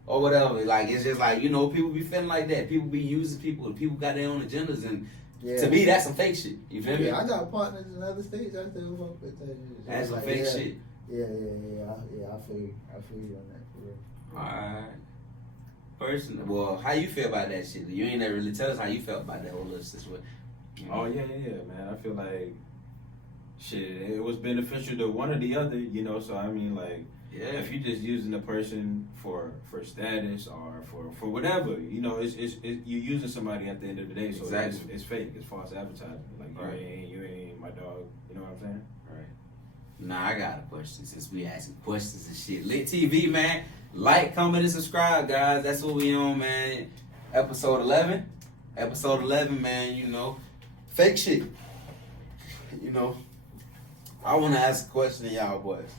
Or whatever. Like, it's just like, you know, people be feeling like that. People be using people, and people got their own agendas. And to me, that's some fake shit. You feel me? I got partners in other states. I still fuck with that. That's some fake shit. Yeah. I feel you on that, for real. Alright. Well, how you feel about that shit? You ain't never really tell us how you felt about that whole little situation. Oh yeah, man. I feel like shit. It was beneficial to one or the other, you know. So I mean, like, if you just using a person for status or for whatever, you know, it's you're using somebody at the end of the day. So it's fake. It's false advertising. Like you ain't my dog. You know what I'm saying? Right. Nah, I got a question since we asking questions and shit. Lit TV, man. Like, comment, and subscribe, guys. That's what we on, man. Episode 11. Episode 11, man. You know. Fake shit. You know, I want to ask a question to y'all boys.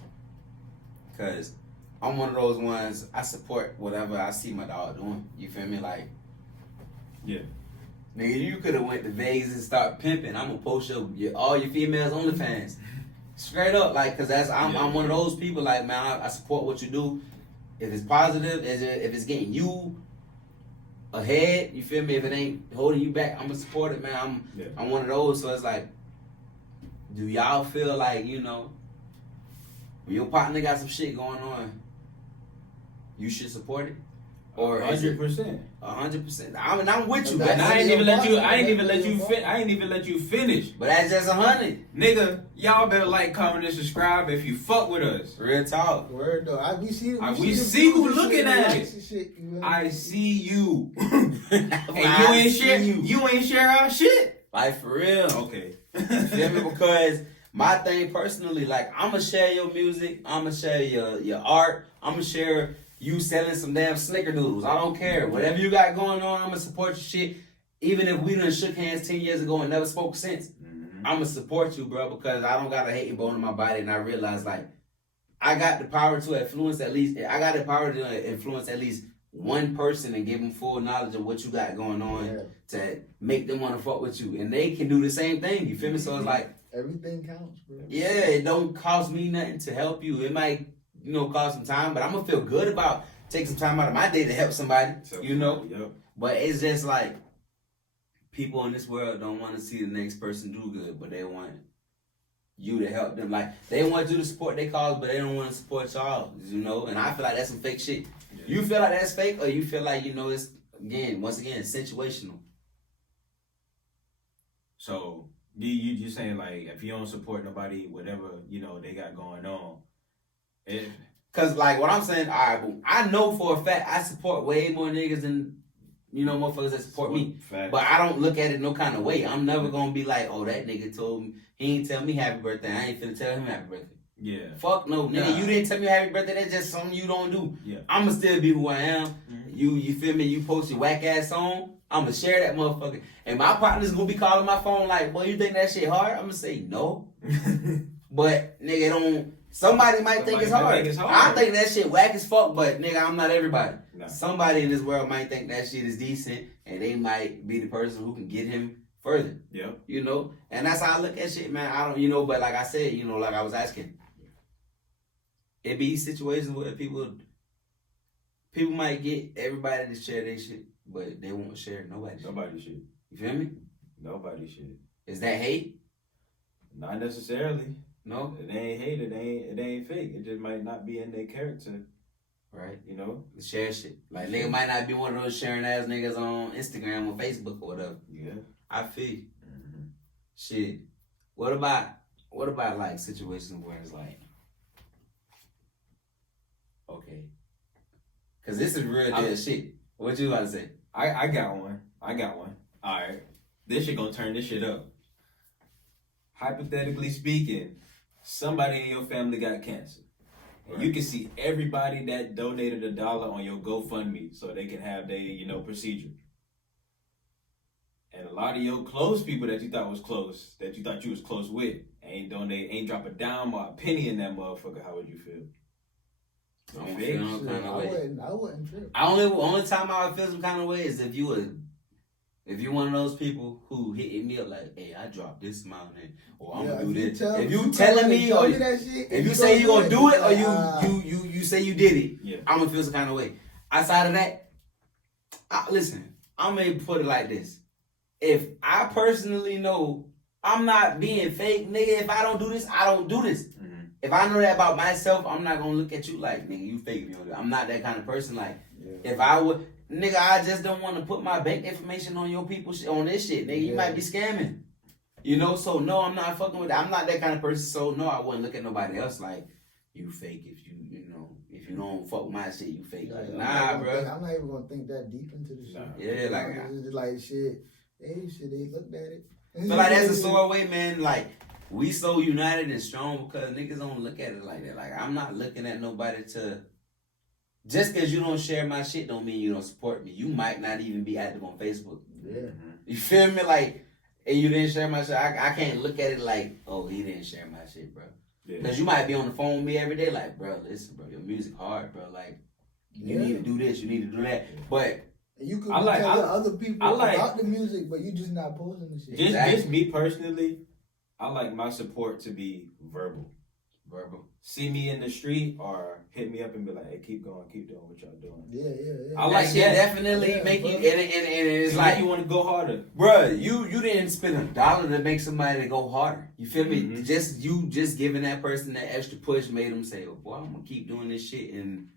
Because I'm one of those ones, I support whatever I see my dog doing. You feel me? Like, yeah. Nigga, you could have went to Vegas and start pimping. I'm going to post all your females OnlyFans. Straight up. Like, because I'm one of those people, like, man, I support what you do. If it's positive, if it's getting you ahead, you feel me? If it ain't holding you back, I'm gonna support it, man. I'm one of those. So it's like, do y'all feel like, you know, when your partner got some shit going on, you should support it? Or 100%. 100%. I'm with you. And I ain't even let you finish. But that's just 100. Nigga, y'all better like, comment, and subscribe if you fuck with us. Real talk. Word though. We see who looking at it. I see you. And you ain't share our shit. Like for real. Okay. Feel me? Because my thing personally, like, I'ma share your music, I'ma share your art, I'ma share you selling some damn snickerdoodles. I don't care. Whatever you got going on, I'm gonna support your shit. Even if we done shook hands 10 years ago and never spoke since. I'ma support you, bro, because I don't got a hating bone in my body, and I realize like I got the power to influence at least. I got the power to influence at least one person and give them full knowledge of what you got going on to make them want to fuck with you, and they can do the same thing. You feel me? So it's like everything counts, bro. Yeah, it don't cost me nothing to help you. It might, cost some time, but I'm gonna feel good about taking some time out of my day to help somebody. Yep. But it's just like people in this world don't want to see the next person do good, but they want you to help them. Like they want you to support their cause, but they don't want to support y'all. And I feel like that's some fake shit. Yeah. You feel like that's fake, or you feel like it's once again situational. So you just saying like if you don't support nobody, whatever they got going on, cause like what I'm saying, all right, boom. I know for a fact I support way more niggas than motherfuckers that support me. Fact. But I don't look at it no kind of way. I'm never gonna be like, oh, that nigga told me he ain't tell me happy birthday. I ain't finna tell him happy birthday. Yeah. Fuck no, nigga. Nah. You didn't tell me happy birthday. That's just something you don't do. Yeah. I'ma still be who I am. Mm-hmm. You feel me? You post your whack ass song, I'ma share that motherfucker. And my partner's gonna be calling my phone like, boy, you think that shit hard? I'ma say no. But nigga, don't. Somebody might think it's hard. I think that shit whack as fuck, but nigga, I'm not everybody. No. Somebody in this world might think that shit is decent, and they might be the person who can get him further. Yeah. And that's how I look at shit, man. I don't, but like I said, like I was asking, it be situations where people might get everybody to share their shit, but they won't share nobody's shit. Nobody's shit. You feel me? Nobody's shit. Is that hate? Not necessarily. No, it ain't hate. It ain't fake. It just might not be in their character, right? Share shit. Like nigga might not be one of those sharing ass niggas on Instagram or Facebook or whatever. Yeah, I feel you. Mm-hmm. Shit. What about like situations where it's like, okay, because this is real deal shit. What you about to say? I got one. All right, this shit gonna turn this shit up. Hypothetically speaking, somebody in your family got cancer. And you can see everybody that donated $1 on your GoFundMe so they can have their, procedure. And a lot of your close people that you thought was close, that you thought you was close with, ain't donate, ain't drop a dime or a penny in that motherfucker. How would you feel? I feel some kind of way. I wouldn't trip. Only time I would feel some kind of way is if you one of those people who hit me up like, hey, I dropped this amount in, or I'm gonna do this. If you telling me, or if you say you gonna do it, or you say you did it, I'm gonna feel some kind of way. Outside of that, listen, I'm gonna put it like this: if I personally know I'm not being fake, nigga, if I don't do this, I don't do this. Mm-hmm. If I know that about myself, I'm not gonna look at you like, nigga, you fake me. I'm not that kind of person. Like, if I would. Nigga, I just don't want to put my bank information on your people on this shit. Nigga, you might be scamming. So no, I'm not fucking with that. I'm not that kind of person. So no, I wouldn't look at nobody else like you fake if if you don't fuck with my shit, you fake. Like, nah, bro. I'm not even gonna think that deep into the shit. Yeah, like it's just like shit. Hey, shit, they looked at it. But like that's a sore way, man. Like we so united and strong because niggas don't look at it like that. Like I'm not looking at nobody to. Just because you don't share my shit don't mean you don't support me. You might not even be active on Facebook. Yeah. You feel me? Like, and you didn't share my shit. I can't look at it like, oh, he didn't share my shit, bro. Because you might be on the phone with me every day like, bro, listen, bro, your music hard, bro. Like, you need to do this, you need to do that. But you could tell other people about the music, but you just not posting the shit. Just me personally, I like my support to be verbal. See me in the street or hit me up and be like, hey, keep going, keep doing what y'all doing. Yeah. I like that. Definitely make you, and it's like you want to go harder. Bruh, you didn't spend $1 to make somebody to go harder. You feel me? Mm-hmm. Just giving that person that extra push made them say, oh, boy, I'm going to keep doing this shit. And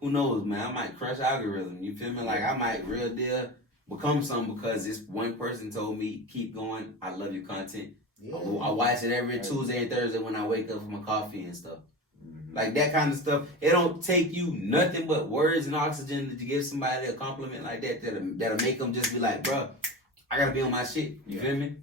who knows, man, I might crush algorithm. You feel me? Like, I might real deal become something because this one person told me, keep going. I love your content. Yeah. I watch it every Tuesday and Thursday when I wake up for my coffee and stuff. Mm-hmm. Like that kind of stuff. It don't take you nothing but words and oxygen to give somebody a compliment like that'll make them just be like, bro, I gotta be on my shit. You feel me?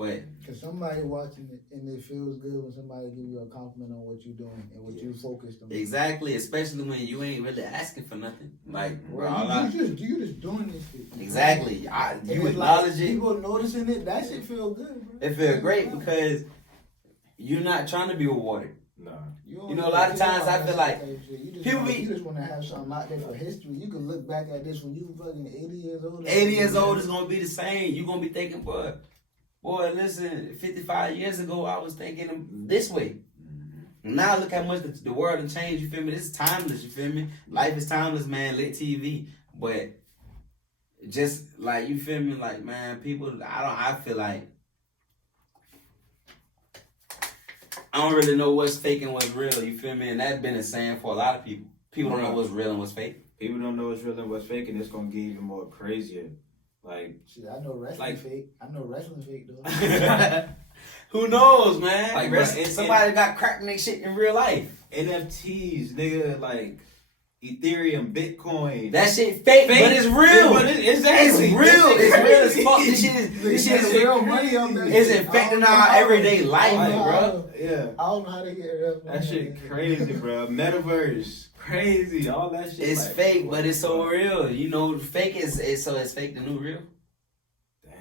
But Cause somebody watching it and it feels good when somebody give you a compliment on what you're doing and what you focused on. exactly, especially when you ain't really asking for nothing. Like, bro, you just doing this shit. Exactly. You acknowledge it. People noticing it. That shit feel good, bro. It feel great because you're not trying to be rewarded. Nah. You know, a lot of times I feel like you just want to have something out there for history. You can look back at this when you fucking 80 years old. 80 years old is gonna be the same. You gonna be thinking, boy, listen, 55 years ago I was thinking this way. Now look how much the world has changed. You feel me? This is timeless. You feel me? Life is timeless, man. Lit TV, but just like you feel me, like man, people. I feel like I don't really know what's fake and what's real. You feel me? And that's been a saying for a lot of people. People don't know what's real and what's fake. People don't know what's real and what's fake, and it's gonna get even more crazier. Like, shit, I know wrestling fake. I know wrestling fake though. Who knows, man? Like, somebody got cracked their shit in real life. NFTs, nigga, like Ethereum, Bitcoin. That shit fake, but it's real. But exactly. It's real. It's real as fuck. This shit is real money on that. It's infecting our everyday life, bro. Yeah. I don't know how to get real money. That shit crazy, bro. Metaverse. Crazy. All that shit. It's like, fake, but it's so real. You know, fake is fake the new real. Damn.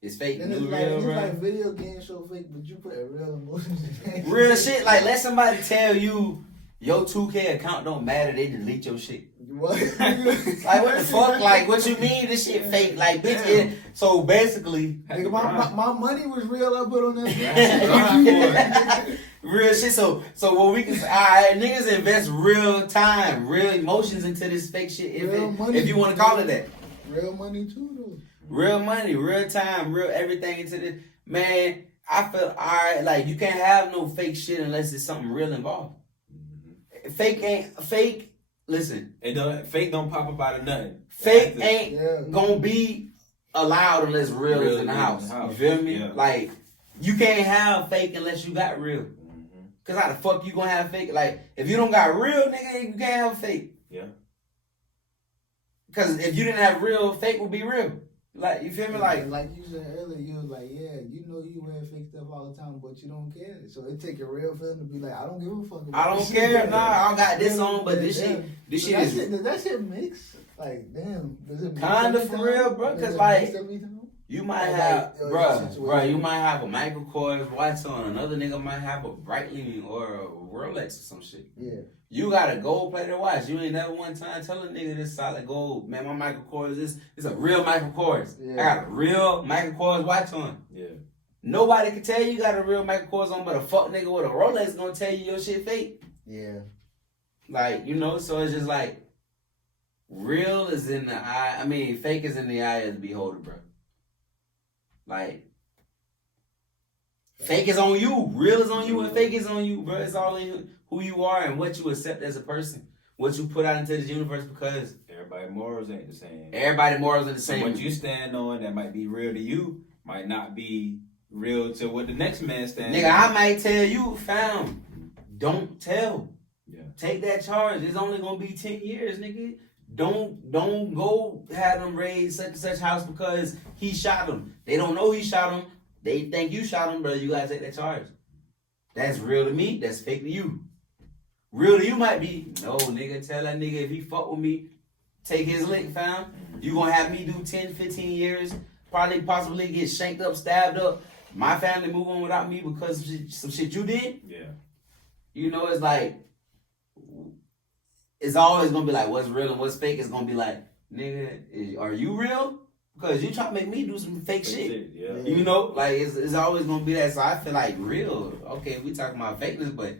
It's fake the new real, bro. It's like video games so fake, but you put a real emotions in it. Real shit. Like, let somebody tell you your 2K account don't matter, they delete your shit. What? Like, what the fuck? Like, what you mean this shit fake? Like, bitch, so basically... Nigga, my money was real, I put on that. Real shit. So what we can say, alright, niggas invest real time, real emotions into this fake shit, if you want to call it that. Real money too, though. Real money, real time, real everything into this. Man, I feel, alright, like, you can't have no fake shit unless there's something real involved. Fake, listen. Fake don't pop up out of nothing. Fake ain't gonna be allowed unless real is in the house. You feel me? Yeah. Like, you can't have fake unless you got real. Cause how the fuck you gonna have fake? Like, if you don't got real, nigga, you can't have fake. Yeah. Cause if you didn't have real, fake would be real. Like, you feel me? Like you said earlier, you was like, yeah, you know you wear fake stuff all the time, but you don't care. So it take a real feeling to be like, I don't give a fuck about I don't care. Nah, I got this on, but this shit does that shit mix? Like, damn, does it mix kinda for real, bro? Cause like, you might have, bro, you might have a Michael Kors watch on. Another nigga might have a Breitling or a Rolex or some shit. Yeah. You got a gold-plated watch. You ain't never one time tell a nigga this solid gold. Man, my Michael Kors is a real Michael Kors. Yeah. I got a real Michael Kors watch on. Yeah. Nobody can tell you got a real Michael Kors on, but a fuck nigga with a Rolex gonna tell you your shit fake. Yeah. Like, you know, so it's just like, real is in the eye. I mean, fake is in the eye of the beholder, bro. Like, fake is on you, real is on you, and fake is on you, bro. It's all in who you are and what you accept as a person, what you put out into this universe, because everybody's morals ain't the same. Everybody's morals ain't the same. So what you stand on that might be real to you might not be real to what the next man stands on. Nigga, I might tell you, fam, don't tell. Yeah. Take that charge. It's only gonna be 10 years, nigga. Don't go have them raid such and such house because he shot him. They don't know he shot him. They think you shot him, brother. You gotta take that charge. That's real to me. That's fake to you. Real to you might be, no, nigga, tell that nigga if he fuck with me, take his lick, fam. You gonna have me do 10, 15 years, possibly get shanked up, stabbed up. My family move on without me because of some shit you did. Yeah. You know, it's like, it's always gonna be like, what's real and what's fake. It's gonna be like, nigga, are you real? Because you try to make me do some fake shit. Yeah. You know, like it's always gonna be that. So I feel like real. Okay, we talking about fakeness, but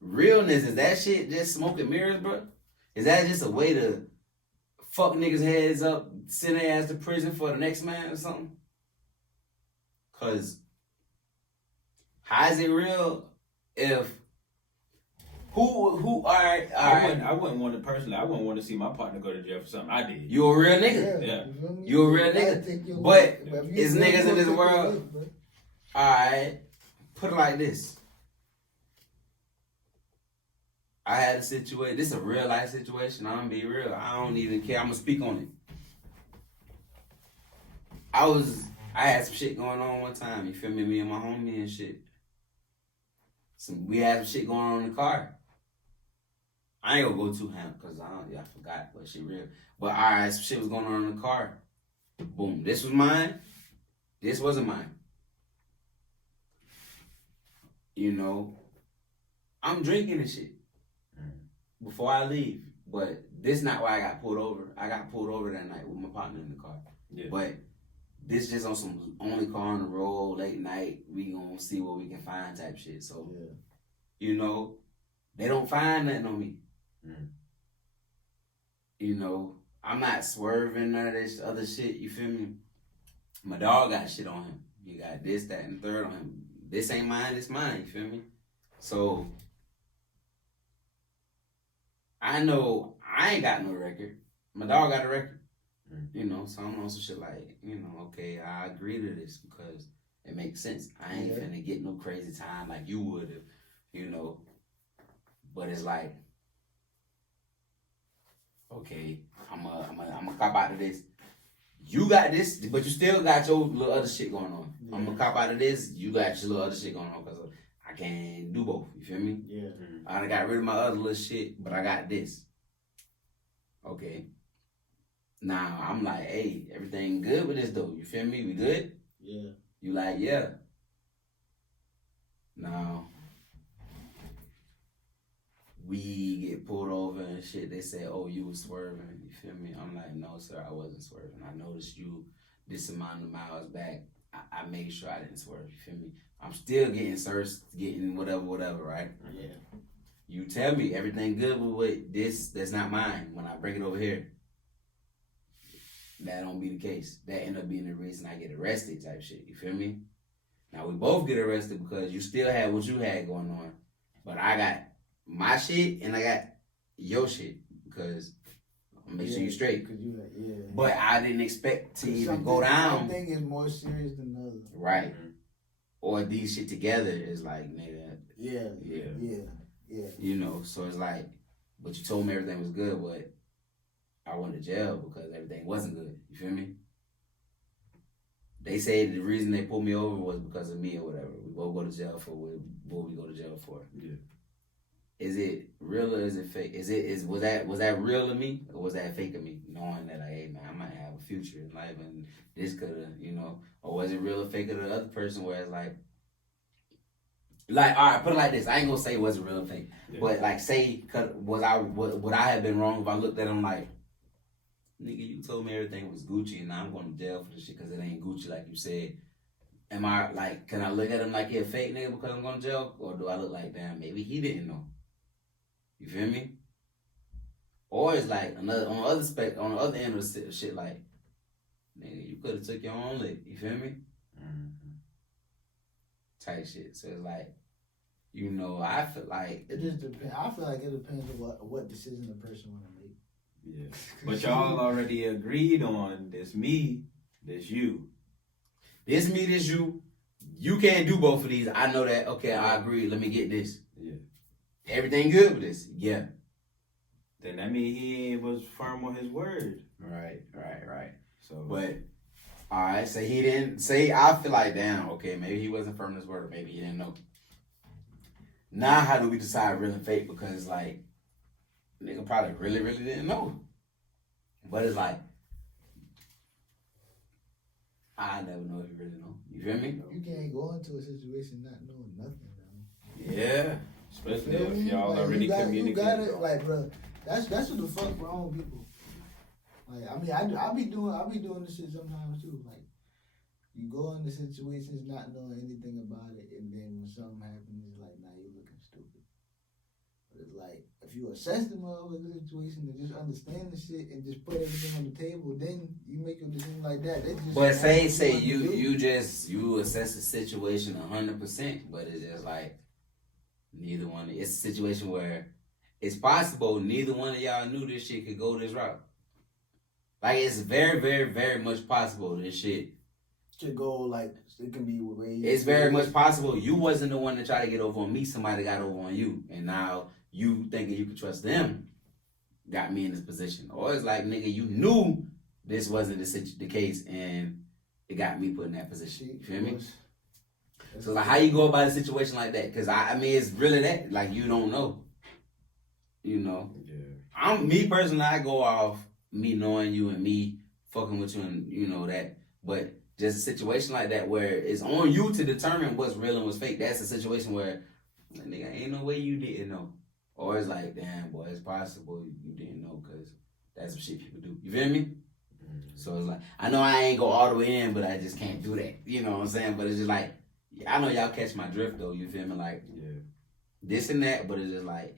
realness, is that shit just smoke and mirrors, bro? Is that just a way to fuck niggas' heads up, send their ass to prison for the next man or something? Cause how is it real if who I wouldn't want to personally. I wouldn't want to see my partner go to jail for something I did. You a real nigga. Yeah. You a real nigga. But it's niggas in this world. Alright, put it like this. I had a situation. This is a real life situation. I'm gonna be real. I don't even care. I'm gonna speak on it. I was I had some shit going on one time. You feel me? Me and my homie and shit. We had some shit going on in the car. I ain't gonna go too ham because I forgot what shit real. But alright, some shit was going on in the car. Boom. This was mine. This wasn't mine. You know, I'm drinking and shit before I leave. But this not why I got pulled over. I got pulled over that night with my partner in the car. Yeah. But this just on some only car on the road, late night, we gonna see what we can find type shit. So, you know, they don't find nothing on me. You know, I'm not swerving none of this other shit, you feel me? My dog got shit on him. He got this, that, and the third on him. This ain't mine, it's mine, you feel me? So, I know I ain't got no record. My dog got a record. You know, so I'm on some shit like, you know, okay, I agree to this because it makes sense. I ain't finna get no crazy time like you would have, you know. But it's like, okay, I'm a cop out of this. You got this, but you still got your little other shit going on. Yeah. I'm a cop out of this. You got your little other shit going on because I can't do both. You feel me? Yeah. I got rid of my other little shit, but I got this. Okay. Now I'm like, hey, everything good with this though? You feel me? We good? Yeah. You like, yeah. Now we get pulled over and shit. They say, oh, you was swerving. You feel me? I'm like, no, sir, I wasn't swerving. I noticed you this amount of miles back. I made sure I didn't swerve. You feel me? I'm still getting searched, getting whatever, right? Yeah. You tell me everything good with this that's not mine. When I bring it over here, that don't be the case. That end up being the reason I get arrested type shit. You feel me? Now we both get arrested because you still had what you had going on. But I got my shit and I got your shit because I'm making sure you straight. But I didn't expect to even go down. One thing is more serious than the other. Right. Or these shit together is like, nigga. Yeah. You know, so it's like, but you told me everything was good, but I went to jail because everything wasn't good. You feel me? They say the reason they pulled me over was because of me or whatever. We both go to jail for what we go to jail for. Yeah. Is it real or is it fake? Was that real of me or was that fake of me? Knowing that, like, hey man, I might have a future in life and this could have, you know, or was it real or fake of the other person where it's like, all right, put it like this. I ain't gonna say it wasn't real or fake, but like say, would I have been wrong if I looked at him like, nigga, you told me everything was Gucci and now I'm going to jail for this shit because it ain't Gucci like you said. Am I like, can I look at him like he a fake nigga because I'm going to jail? Or do I look like, damn, maybe he didn't know? You feel me? Or it's like on the other end of the shit, like, nigga, you could have took your own lick. You feel me? Type shit. So it's like, you know, I feel like it just depends. I feel like it depends on what decision the person want to make. Yeah, but y'all already agreed on this me, this you. This me, this you. You can't do both of these. I know that. Okay, I agree. Let me get this. Yeah. Everything good with this? Yeah. Then that means he was firm on his word. Right. So, but all right, say he didn't. Say I feel like, damn. Okay, maybe he wasn't firm on his word. Or maybe he didn't know. Now, how do we decide real and fake? Because like, nigga probably really didn't know. But it's like, I never know if you really know. You feel me? You can't go into a situation not knowing nothing, man. Yeah. Especially if y'all already communicating. You got it, like, bro. That's what the fuck wrong with people. Like, I mean, I be doing this shit sometimes too. Like, you go into situations not knowing anything about it, and then when something happens, it's like, nah, you're looking stupid. But it's like, if you assess the motherfucking situation and just understand the shit and just put everything on the table, then you make a decision like that. But say you assess the situation 100%, but it's just like neither one. It's a situation where it's possible neither one of y'all knew this shit could go this route. Like it's very much possible this shit could go like it can be ways. It's very much possible you wasn't the one to try to get over on me. Somebody got over on you, and now you thinking you could trust them got me in this position. Or it's like, nigga, you knew this wasn't the case, and it got me put in that position. You feel me? That's So like, how you go about a situation like that? Because I mean, it's really that. Like, you don't know. You know. Yeah. Me personally, I go off me knowing you and me fucking with you and you know that. But just a situation like that where it's on you to determine what's real and what's fake. That's a situation where, like, nigga, ain't no way you didn't know. Or it's like, damn, boy, it's possible you didn't know because that's some shit people do. You feel me? So it's like, I know I ain't go all the way in, but I just can't do that. You know what I'm saying? But it's just like, I know y'all catch my drift though. You feel me? Like, this and that, but it's just like,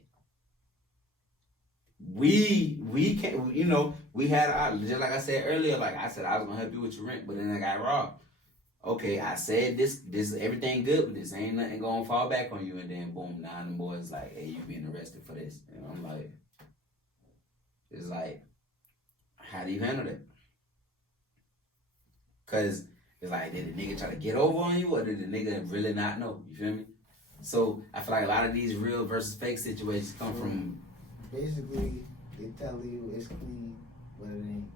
we can't, you know, we had, just like I said earlier, like I said, I was gonna help you with your rent, but then I got robbed. Okay, I said this everything good, but this ain't nothing gonna fall back on you, and then boom, now the boys like, hey, you being arrested for this. And I'm like, it's like, how do you handle that? Cause it's like, did the nigga try to get over on you, or did the nigga really not know? You feel me? So I feel like a lot of these real versus fake situations come from. Basically, they tell you it's clean, but it ain't.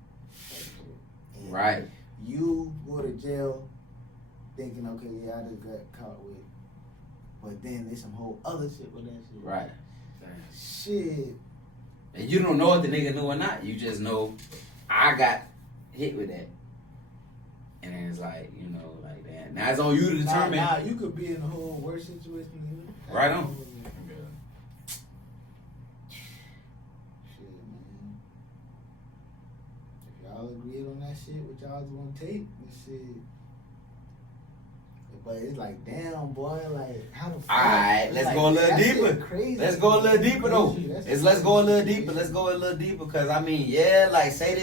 And Right. You go to jail thinking, okay, yeah, I just got caught with. But then there's some whole other shit with that shit. Right. Shit. And you don't know if the nigga knew or not. You just know I got hit with that. And then it's like, you know, like that. Now it's on you to determine. Nah, you could be in a whole worse situation than you. Right on. Shit, man. If y'all agreed on that shit, what y'all was gonna take, this shit. But it's like, damn, boy, like, how the fuck? Alright, let's like, go a little deeper. Crazy. Let's go a little deeper though. Let's go a little crazy. deeper. Let's go a little deeper. Cause I mean, yeah, like say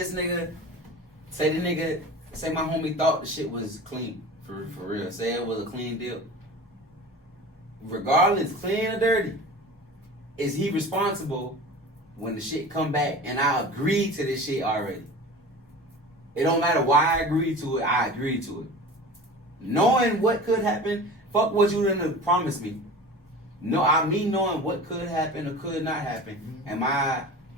my homie thought the shit was clean. For real. Say it was a clean deal. Regardless, clean or dirty, is he responsible when the shit come back and I agreed to this shit already? It don't matter why I agreed to it, I agreed to it. Knowing what could happen, fuck what you done promised me. No, I mean knowing what could happen or could not happen.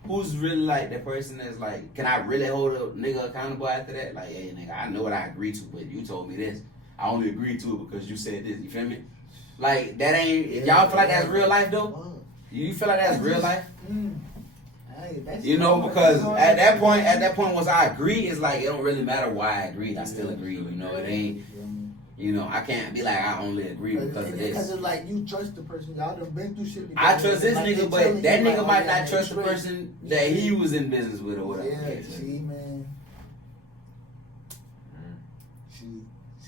Who's really like the person that's like, can I really hold a nigga accountable after that? Like, hey nigga, I know what I agreed to, but you told me this. I only agreed to it because you said this. You feel me? Like that ain't. If y'all feel like that's real life though, you feel like that's real life. You know, because at that point, once I agree, it's like it don't really matter why I agreed. I still agree. You know, it ain't. You know, I can't be like I only agree because of this. Because it's like you trust the person. Y'all done been through shit. I trust this like nigga, but that nigga might not trust the person that he was in business with or whatever. Yeah, see, man.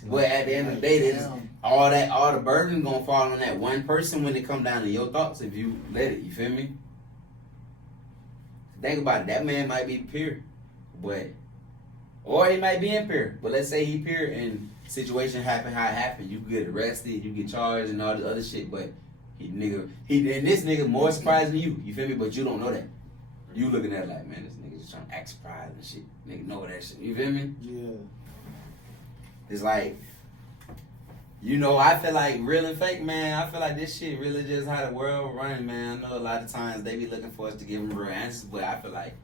But at the end of the day, all the burden gonna fall on that one person when it come down to your thoughts if you let it. You feel me? Think about it. That man might be pure, or he might be impure. But let's say he pure and situation happen how it happened. You get arrested, you get charged, and all this other shit. But and this nigga more surprised than you. You feel me? But you don't know that. You looking at it like, man, this nigga just trying to act surprised and shit. Nigga know that shit. You feel me? Yeah. It's like, you know, I feel like real and fake, man. I feel like this shit really just how the world running, man. I know a lot of times they be looking for us to give them real answers, but I feel like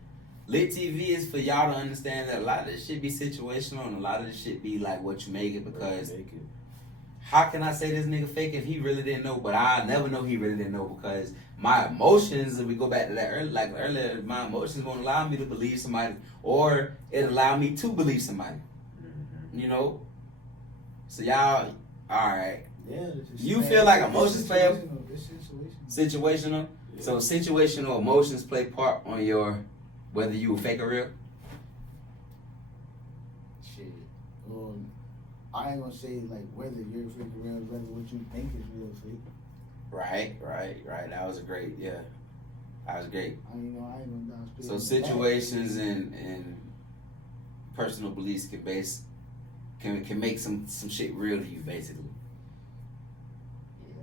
Lit TV is for y'all to understand that a lot of this shit be situational and a lot of this shit be like what you make it, because how can I say this nigga fake if he really didn't know? But I never know he really didn't know, because my emotions, if we go back to that earlier, my emotions won't allow me to believe somebody, or it allow me to believe somebody. You know? So y'all, alright. Yeah, you feel like emotions play a situational. Yeah. So situational emotions play part on your whether you fake or real? Shit. Well, I ain't gonna say like whether you're fake or real, whether what you think is real or fake. Right. That was great. I ain't gonna down. So situations and personal beliefs can make some shit real to you, basically. Yeah.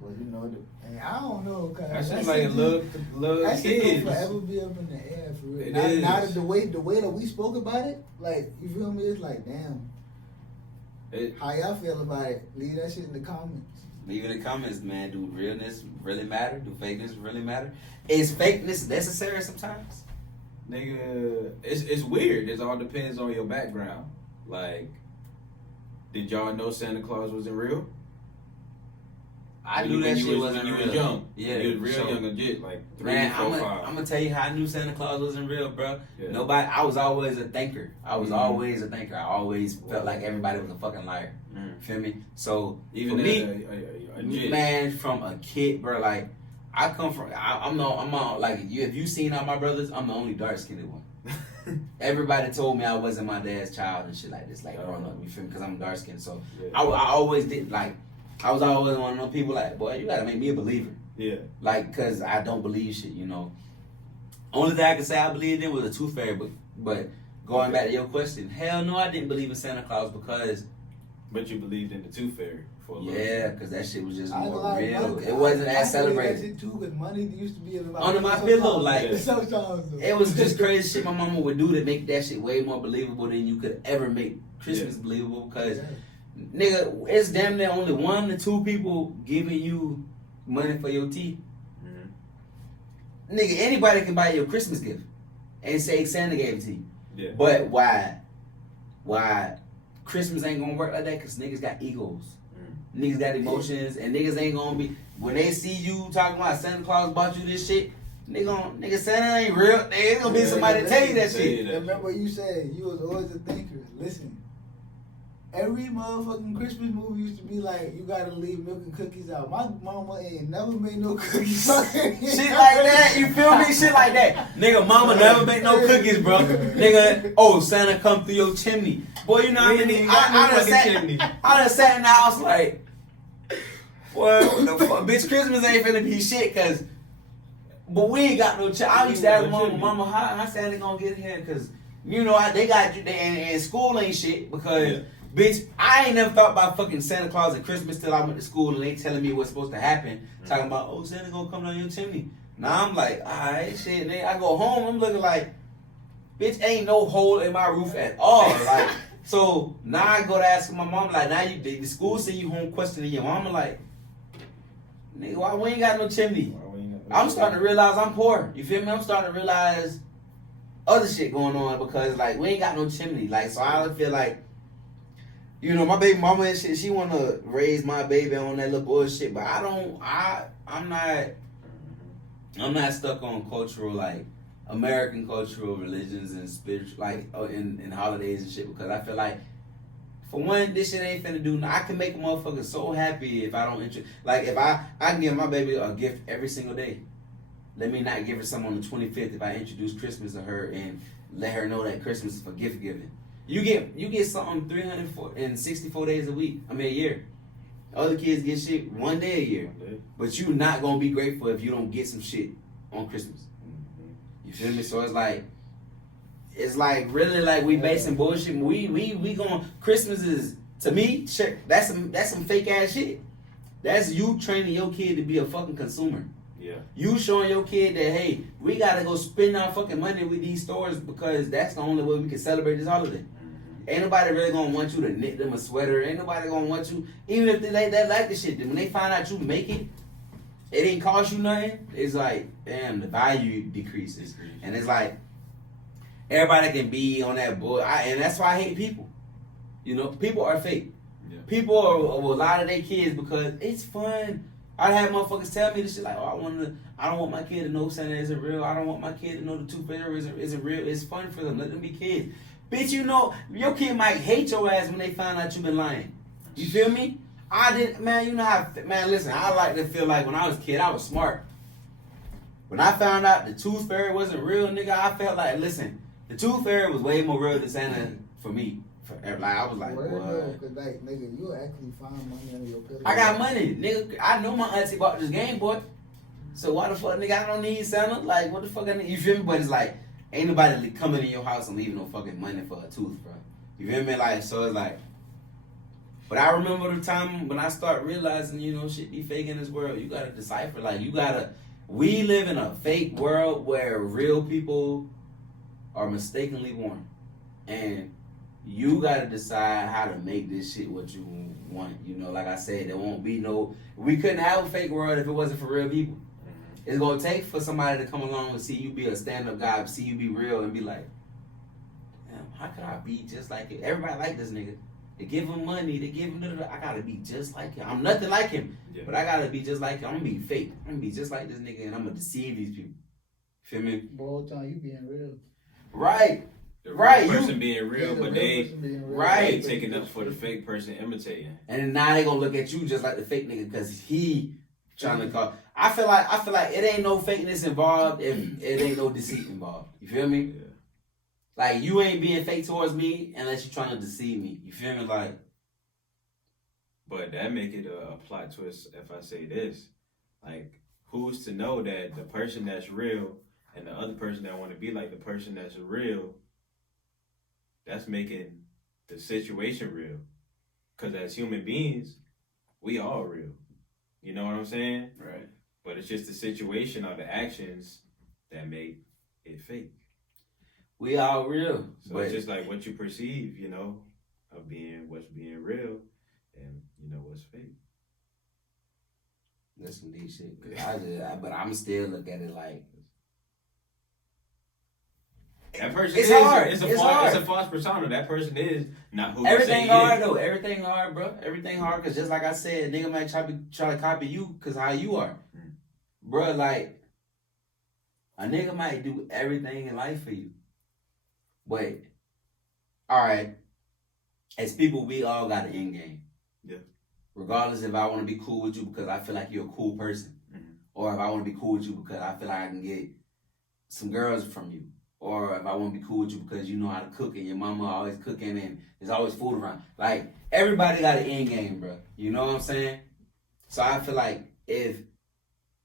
Well, you know, I don't know, cause that seems like a little that kids. Will forever be up in the air for real. It Now is. the way that we spoke about it, like, you feel me? It's like, damn. How y'all feel about it? Leave that shit in the comments. Leave in the comments, man. Do realness really matter? Do fakeness really matter? Is fakeness necessary sometimes? Nigga, it's weird. It all depends on your background. Like, Did y'all know Santa Claus wasn't real? I knew that shit wasn't you real. was young. Yeah, you was real so, young, legit, like 3, man, 4, 5. I'm gonna tell you how I knew Santa Claus wasn't real, bro. Yeah. Nobody. I was always a thinker. I was always a thinker. I always felt like everybody was a fucking liar. Feel me? So Even for me, man, from a kid, bro, like I come from. I'm not like you. If you seen all my brothers, I'm the only dark skinned one. Everybody told me I wasn't my dad's child and shit like this, like growing up. You feel me? Because I'm dark skinned, so I always did like. I was always one of those people like, boy, you gotta make me a believer. Yeah. Like, cause I don't believe shit, you know. Only thing I can say I believed in was a tooth fairy, but going back to your question, hell no, I didn't believe in Santa Claus because. But you believed in the tooth fairy for a little Yeah, bit. cause that shit was just more real. It wasn't as celebrated. That shit too, cause money used to be in Under my pillow, like it it was just crazy shit my mama would do to make that shit way more believable than you could ever make Christmas believable. Cause nigga, it's damn near only 1 to 2 people giving you money for your teeth. Nigga, anybody can buy you a Christmas gift and say Santa gave it to you. Yeah. But why Christmas ain't gonna work like that? Cause niggas got egos. Niggas got emotions, and niggas ain't gonna be when they see you talking about Santa Claus bought you this shit. Nigga, Santa ain't real. There's gonna be somebody to tell you that shit. Remember you said you was always a thinker. Listen, every motherfucking Christmas movie used to be like, you gotta leave milk and cookies out. My mama ain't never made no cookies. Shit like that, you feel me? Shit like that. Nigga, mama never make no cookies, bro. Nigga, oh, Santa come through your chimney. Boy, you know how many? I done sat in the house like, boy, what the fuck? Bitch, Christmas ain't finna be shit, cause, but we ain't got no I used to ask mama, how Santa gonna get here? Cause, you know, they got you, and school ain't shit, because, bitch, I ain't never thought about fucking Santa Claus and Christmas till I went to school and they telling me what's supposed to happen. Talking about, oh, Santa gonna come down your chimney. Now I'm like, alright, shit, nigga. I go home, I'm looking like, bitch, ain't no hole in my roof at all. Like, so now I go to ask my mom, like, now the school send you home questioning your mama, like, nigga, why we ain't got no chimney? I'm starting to realize I'm poor. You feel me? I'm starting to realize other shit going on because, like, we ain't got no chimney. Like, so I feel like, you know, my baby mama and shit, she want to raise my baby on that little bullshit, but I'm not stuck on cultural, like, American cultural religions and spiritual, like, in holidays and shit, because I feel like, for one, this shit ain't finna do. I can make a motherfucker so happy if I don't like, if I can give my baby a gift every single day. Let me not give her some on the 25th if I introduce Christmas to her and let her know that Christmas is for gift giving. You get something 364 days a week. I mean, a year. Other kids get shit 1 day a year. But you not gonna be grateful if you don't get some shit on Christmas. You feel me? So it's like really like we basing bullshit. We going Christmas is, to me, that's some fake ass shit. That's you training your kid to be a fucking consumer. Yeah. You showing your kid that, hey, we gotta go spend our fucking money with these stores because that's the only way we can celebrate this holiday. Ain't nobody really gonna want you to knit them a sweater. Ain't nobody gonna want you, even if they like the shit. When they find out you make it, it didn't cost you nothing. It's like, damn, the value decreases. And it's like, everybody can be on that bull. And that's why I hate people. You know, people are fake. Yeah. People are a lot of their kids because it's fun. I had motherfuckers tell me this shit like, oh, I don't want my kid to know Santa isn't real. I don't want my kid to know the tooth fairy isn't real. It's fun for them. Let them be kids. Bitch, you know, your kid might hate your ass when they find out you've been lying. You feel me? Man, you know how, man, listen, I like to feel like when I was a kid, I was smart. When I found out the tooth fairy wasn't real, nigga, I felt like, listen, the tooth fairy was way more real than Santa for me. Like, I was like, what? Cause like, nigga, you actually find money under your pillow. I got money, nigga. I know my auntie bought this Game Boy. So why the fuck, nigga, I don't need Santa? Like, what the fuck I need? You feel me? But it's like, ain't nobody coming in your house and leaving no fucking money for a tooth, bro. You feel me? Like, so it's like, but I remember the time when I start realizing, you know, shit be fake in this world. You gotta decipher. Like, we live in a fake world where real people are mistakenly born. And you gotta decide how to make this shit what you want. You know, like I said, there won't be we couldn't have a fake world if it wasn't for real people. It's gonna take for somebody to come along and see you be a stand-up guy, see you be real and be like, damn, how could I be just like it? Everybody like this nigga. They give him money. They give him. I gotta be just like him. I'm nothing like him, but I gotta be just like him. I'm gonna be fake. I'm gonna be just like this nigga, and I'm gonna deceive these people. Feel me? The whole time you being real. Right. The right. person being real, but they right taking up for the fake person imitating. And then now they gonna look at you just like the fake nigga because he trying to call. I feel like it ain't no fakeness involved if it ain't no deceit involved. You feel me? Yeah. Like you ain't being fake towards me unless you're trying to deceive me. You feel me? Like. But that make it a plot twist if I say this. Like, who's to know that the person that's real and the other person that want to be like the person that's real, that's making the situation real. Because as human beings, we all real. You know what I'm saying? Right. But it's just the situation or the actions that make it fake. We all real. So it's just like what you perceive, you know, of what's being real and, you know, what's fake. That's some deep shit. But I'm still look at it like. That person it's hard. It's a false persona. That person is not who everything hard though. Everything hard, bro. Everything hard because just like I said, nigga might try to copy you because how you are, bro. Like a nigga might do everything in life for you, but all right, as people, we all got an end game. Yeah. Regardless if I want to be cool with you because I feel like you're a cool person, or if I want to be cool with you because I feel like I can get some girls from you. Or if I want to be cool with you because you know how to cook and your mama always cooking and there's always food around. Like, everybody got an end game, bro. You know what I'm saying? So I feel like if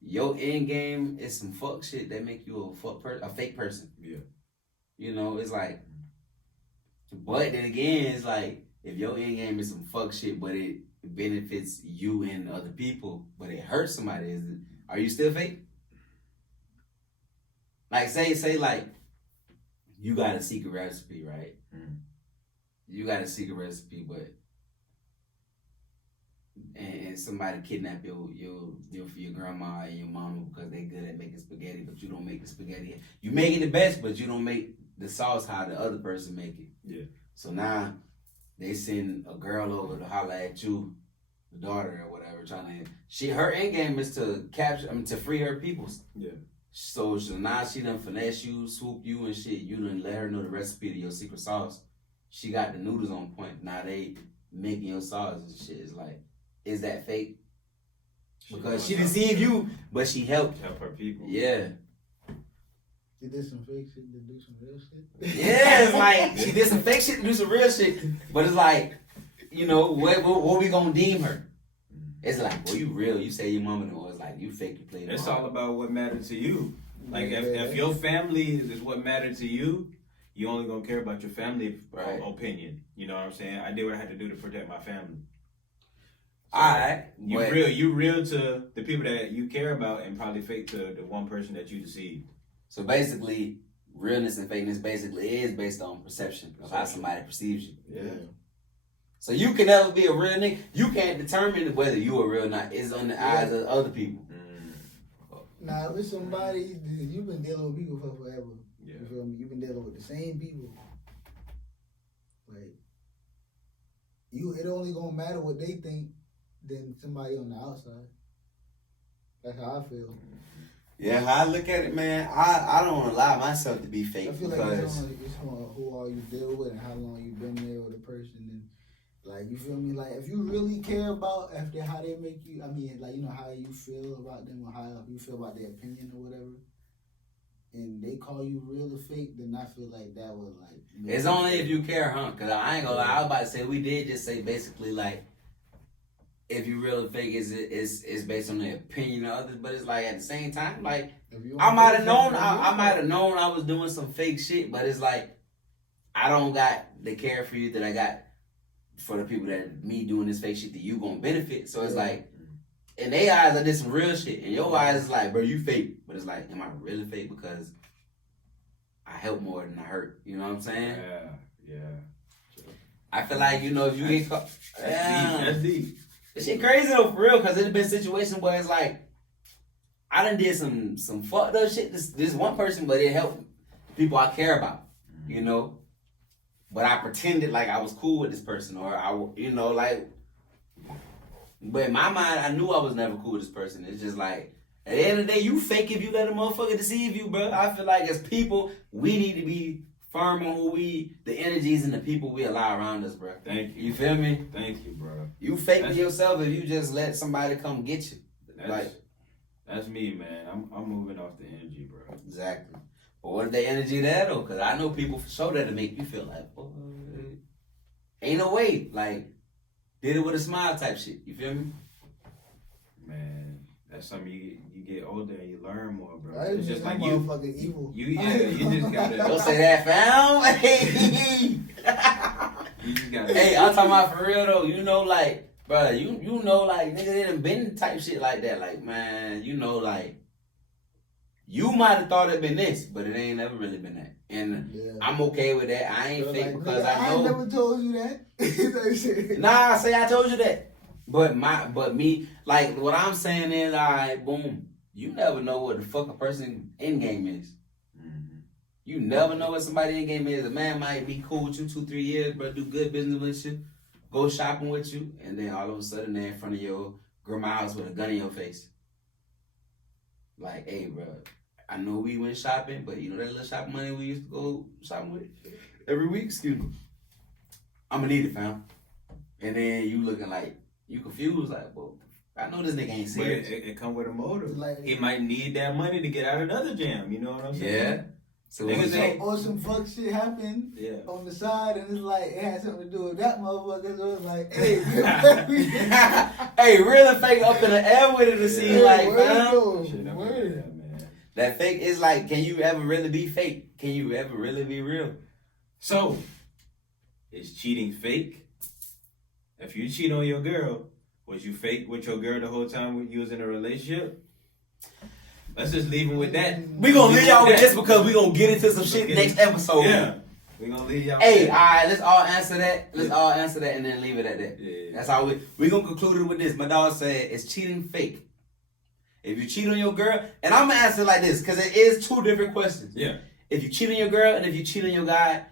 your end game is some fuck shit that make you a fake person. Yeah. You know, it's like, but then again, it's like, if your end game is some fuck shit, but it benefits you and other people, but it hurts somebody, are you still fake? Like, say like, you got a secret recipe, right? You got a secret recipe, but and somebody kidnap your grandma and your mama because they good at making spaghetti, but you don't make the spaghetti. You making the best, but you don't make the sauce how the other person make it. Yeah. So now they send a girl over to holler at you, the daughter or whatever, her end game is to to free her peoples. Yeah. So now she done finesse you, swoop you and shit. You done let her know the recipe to your secret sauce. She got the noodles on point. Now they making your sauce and shit. It's like, is that fake? Because she deceived you, but she helped her people. Yeah. She did some fake shit to do some real shit. Yeah, it's like she did some fake shit to do some real shit. But it's like, you know, what we gonna deem her? It's like, well, you real. You say your mama no. It's like, you fake, you play. It's all about what mattered to you. Like, if your family is what mattered to you, you only gonna care about your family opinion. You know what I'm saying? I did what I had to do to protect my family. So alright. You real to the people that you care about and probably fake to the one person that you deceived. So basically, realness and fakeness basically is based on perception of how somebody perceives you. Yeah. So you can never be a real nigga. You can't determine whether you are real or not. It's on the eyes of other people. Now, if it's somebody, you've been dealing with people for forever. Yeah. You feel me? You've been dealing with the same people. Like, it only gonna matter what they think than somebody on the outside. That's how I feel. Yeah, how I look at it, man, I don't allow myself to be fake. I feel like it's on who all you deal with and how long you've been there with a person. And like, you feel me? Like, if you really care about after how they make you, I mean, like, you know, how you feel about them or how you feel about their opinion or whatever, and they call you real or fake, then I feel like that would, like... It's only if you care, huh? Because I ain't gonna lie, I was about to say, we did just say basically, like, if you real or fake, it's based on the opinion of others, but it's like, at the same time, like, I might have known I was doing some fake shit, but it's like, I don't got the care for you that I got for the people that me doing this fake shit that you gonna benefit. So it's like, in their eyes, I did some real shit. In your eyes, it's like, bro, you fake. But it's like, am I really fake because I help more than I hurt? You know what I'm saying? Yeah. I feel like, you know, if you get caught... That's deep. This shit crazy though, for real, because it's been situations where it's like, I done did some fucked up shit. This one person, but it helped people I care about, you know? but I pretended like I was cool with this person, or like. But in my mind, I knew I was never cool with this person. It's just like, at the end of the day, you fake if you let a motherfucker deceive you, bro. I feel like as people, we need to be firm on the energies and the people we allow around us, bro. Thank you. You feel me? Thank you, bro. You fake with yourself if you just let somebody come get you. That's me, man. I'm moving off the energy, bro. Exactly. But what if the energy there though? Because I know people for sure that'll make you feel like, boy, ain't no way. Like, did it with a smile type shit. You feel me? Man, that's something you get older and you learn more, bro. It's just like motherfucking evil. You just gotta. Don't say that, fam. You just gotta. Hey, I'm talking about for real though. You know, like, bro, you know, like, nigga, they done been type shit like that. Like, man, you know, like, you might have thought it been this, but it ain't never really been that. And I'm okay with that. I ain't fake like, because I I know. ain't never told you that. Nah, say I told you that. But me, like, what I'm saying is, all right, boom. You never know what the fuck a person in game is. Mm-hmm. You never know what somebody in game is. A man might be cool with you 2-3 years, bro, do good business with you, go shopping with you, and then all of a sudden they're in front of your grandma's house with a gun in your face. Like, hey, bro, I know we went shopping, but you know that little shopping money we used to go shopping with every week? Excuse me. I'm gonna need it, fam. And then you looking like, you confused, like, well, I know this nigga ain't serious. But it come with a motive. Like, he might need that money to get out of another jam. You know what I'm saying? Yeah. So or some fuck shit happened on the side, and it's like it had something to do with that motherfucker. So it's like, hey, hey, really fake up in the air with it to see, like, fam. That fake is like, can you ever really be fake? Can you ever really be real? So, is cheating fake? If you cheat on your girl, was you fake with your girl the whole time you was in a relationship? Let's just leave it with that. We gonna leave y'all with this because we gonna get into some shit next episode. Yeah. We gonna leave y'all Hey, with that. alright, let's all answer that. Let's all answer that and then leave it at that. Yeah. That's how we gonna conclude it with this. My dog said, is cheating fake? If you cheat on your girl, and I'm gonna answer it like this, because it is two different questions. Yeah. If you cheat on your girl and if you cheat on your guy,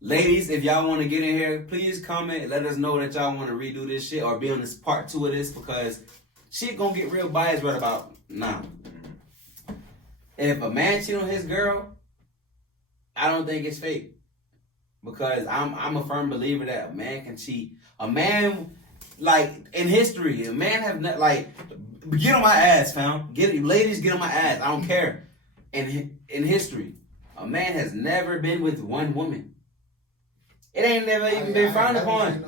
ladies, if y'all want to get in here, please comment. Let us know that y'all want to redo this shit or be on this part 2 of this, because shit gonna get real biased right about now. If a man cheat on his girl, I don't think it's fake, because I'm a firm believer that a man can cheat. A man, like, in history, a man have not, like, get on my ass, fam. Ladies, get on my ass. I don't care. In history, a man has never been with one woman. It ain't never even been frowned upon.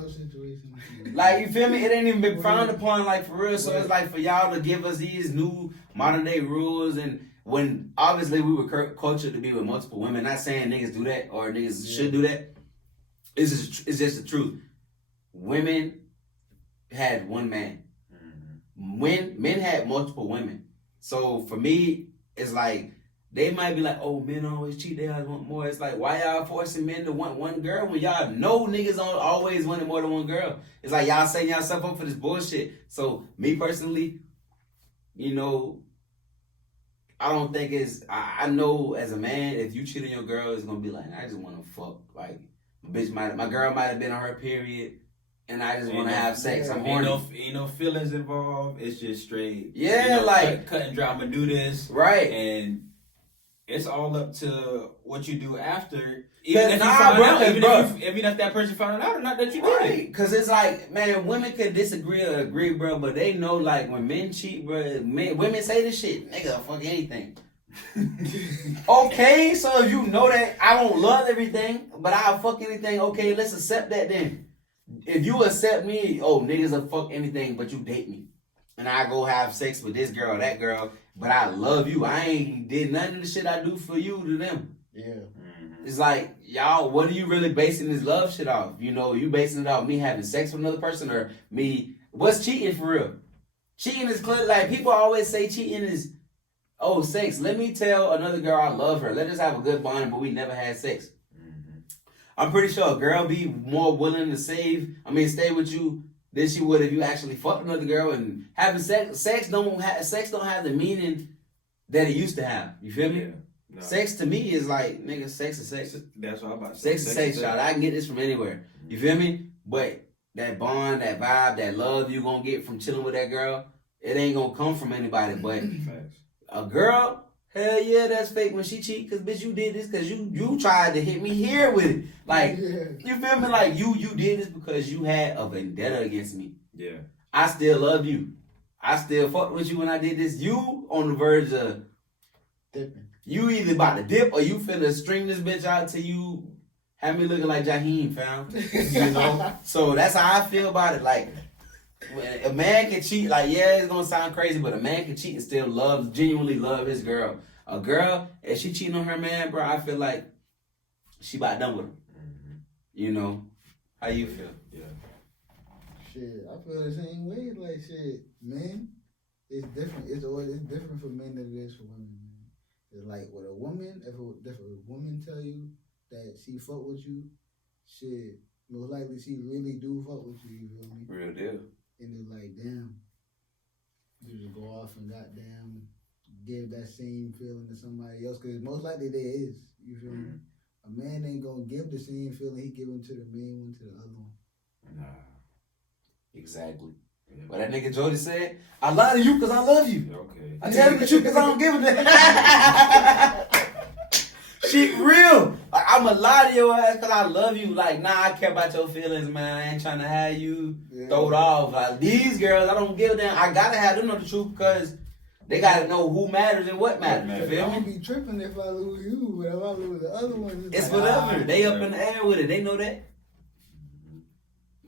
Like, you feel me? It ain't even been frowned upon, like, for real. So it's like for y'all to give us these new modern day rules, and when obviously we were cultured to be with multiple women. Not saying niggas do that or niggas should do that. It's just the truth. Women had one man. Men had multiple women. So for me, it's like, they might be like, oh, men always cheat, they always want more. It's like, why y'all forcing men to want one girl when y'all know niggas always wanted more than one girl? It's like y'all setting yourself up for this bullshit. So me personally, you know, I don't think it's, I know as a man, if you cheat on your girl, it's gonna be like, I just want to fuck. Like, my girl might have been on her period, and I just want to have sex. I'm horny. Ain't no feelings involved. It's just straight. Yeah, you know, like cut and dry. I'ma do this. Right. And it's all up to what you do after. Even if that person found out or not that you did it. Because it's like, man, women could disagree or agree, bro, but they know, like, when men cheat, bro, women say this shit, nigga, fuck anything. Okay, so if you know that I don't love everything, but I'll fuck anything, okay, let's accept that then. If you accept me, oh, niggas will fuck anything, but you date me. And I go have sex with this girl or that girl, but I love you. I ain't did none of the shit I do for you to them. Yeah. Mm-hmm. It's like, y'all, what are you really basing this love shit off? You know, you basing it off me having sex with another person or me, what's cheating for real? Cheating is clear, like, people always say cheating is, oh, sex. Let me tell another girl I love her. Let us have a good bond, but we never had sex. Mm-hmm. I'm pretty sure a girl be more willing to stay with you than she would if you actually fucked another girl. And having sex don't have the meaning that it used to have. You feel me? Yeah. No. Sex to me is like, nigga, sex is sex. That's what I'm about to say. Sex is sex, child. I can get this from anywhere. You feel me? But that bond, that vibe, that love you gonna get from chilling with that girl, it ain't gonna come from anybody. But a girl, hell yeah, that's fake when she cheat. Cause bitch, you did this cause you tried to hit me here with it. Like, you feel me? Like you did this because you had a vendetta against me. Yeah. I still love you. I still fucked with you when I did this. You on the verge of dipping. You either about to dip or you finna string this bitch out till you have me looking like Jaheim, fam. You know? So that's how I feel about it. Like, when a man can cheat, like, yeah, it's gonna sound crazy, but a man can cheat and still genuinely love his girl. A girl, if she cheating on her man, bro, I feel like she about done with him. Mm-hmm. You know? How you feel? Yeah. Shit, I feel the same way. Like, shit, men, it's different. It's different for men than it is for women, man. It's like with a woman, if a woman tell you that she fuck with you, shit, most likely she really do fuck with you, you feel me? Real deal. And it's like, damn, you just go off and goddamn give that same feeling to somebody else, because most likely there is, you feel me? A man ain't gonna give the same feeling he giving to the main one to the other one. Nah. Exactly. Yeah. What that nigga Jody said, I lie to you because I love you. Okay. I tell you the truth because I don't give a damn. Shit real. Like, I'ma lie to your ass because I love you. Like, nah, I care about your feelings, man. I ain't trying to have you throw it off. Like, these girls, I don't give a damn. I gotta have them know the truth because they gotta know who matters and what matters. You feel I me? don't be tripping if I lose you, but if I lose the other one, It's like, whatever. They up in the air with it. They know that.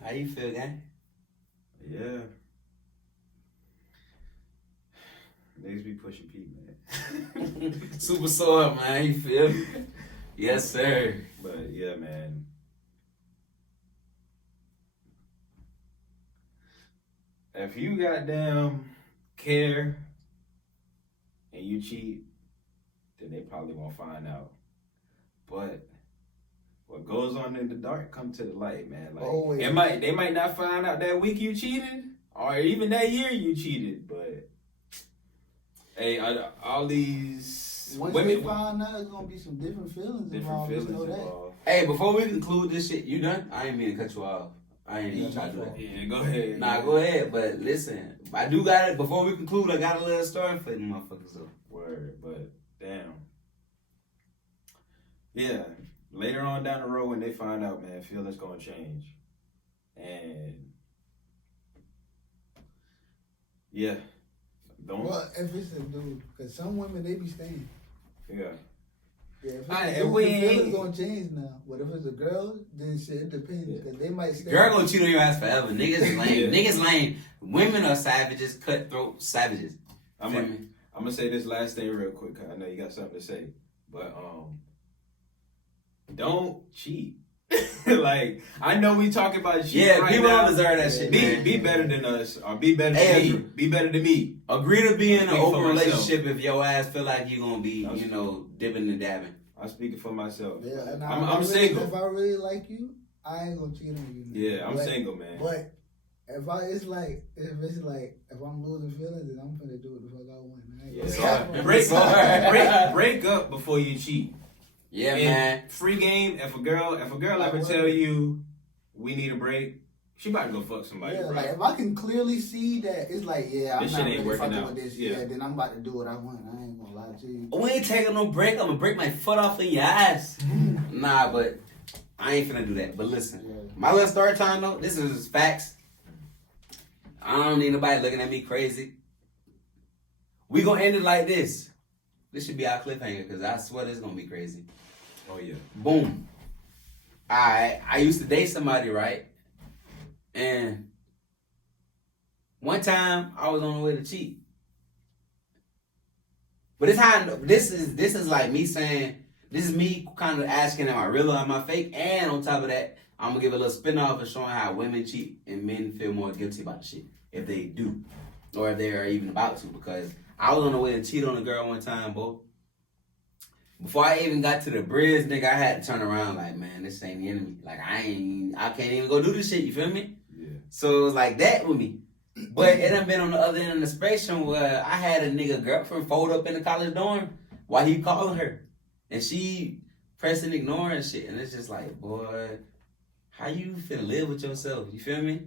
How you feel, gang? Yeah. Niggas be pushing P, man. Super soar, man. You feel me? Yes, sir. But yeah, man. If you goddamn care and you cheat, then they probably won't find out. But what goes on in the dark come to the light, man. Like they might not find out that week you cheated, or even that year you cheated, but hey, all these once women they find out, it's gonna be some different feelings involved. Hey, before we conclude this shit, you done? I ain't mean to cut you off. I ain't even trying to do that. Yeah, go ahead. Nah, go ahead. But listen, I do got it. Before we conclude, I got a little story for you motherfuckers. So. Word, but damn. Yeah, later on down the road when they find out, man, feelings gonna change. And yeah. Well, if it's a dude, because some women, they be staying. Yeah. Yeah, if it's a dude, the feelings gonna change now. But if it's a girl, then shit, it depends. Because they might stay. Girl gonna cheat on your ass forever. Niggas is lame. Niggas lame. Women are savages, cutthroat savages. I'm gonna say this last thing real quick, cause I know you got something to say. But don't cheat. Like, I know we talk about shit. Yeah, right people now. don't deserve that shit. Be better than us, or be better than me. Be better than me. Agree to be in an open relationship myself. if your ass feel like you're gonna be, dipping and dabbing. I'm speaking for myself. Yeah, and I'm single. If I really like you, I ain't gonna cheat on you. Yeah, I'm single, man. But if I'm losing feelings, then I'm gonna do what the fuck I want. Break up before you cheat. Yeah, and man. Free game. If a girl ever tell you we need a break, she about to go fuck somebody. Yeah, bro. like if I can clearly see that it's like, yeah, I'm this not shit ain't really working fucking out. with this. Yeah, then I'm about to do what I want. I ain't gonna lie to you. We ain't taking no break. I'm gonna break my foot off in your ass. Nah, but I ain't finna do that. But listen, my little story time though, this is facts. I don't need nobody looking at me crazy. We gonna end it like this. This should be our cliffhanger because I swear this is gonna be crazy. Oh yeah. Boom. I used to date somebody, right? And one time I was on the way to cheat. But this is like me saying, this is me kind of asking, am I real or am I fake? And on top of that, I'm gonna give a little spin-off of showing how women cheat and men feel more guilty about the shit if they do, or if they are even about to. Because I was on the way to cheat on a girl one time, bro. Before I even got to the bridge, nigga, I had to turn around like, man, this ain't the enemy. Like, I can't even go do this shit, you feel me? Yeah. So it was like that with me. But it done been on the other end of the spectrum where I had a nigga girlfriend fold up in the college dorm while he calling her. and she pressing ignore and shit, and it's just like, boy, how you finna live with yourself? You feel me?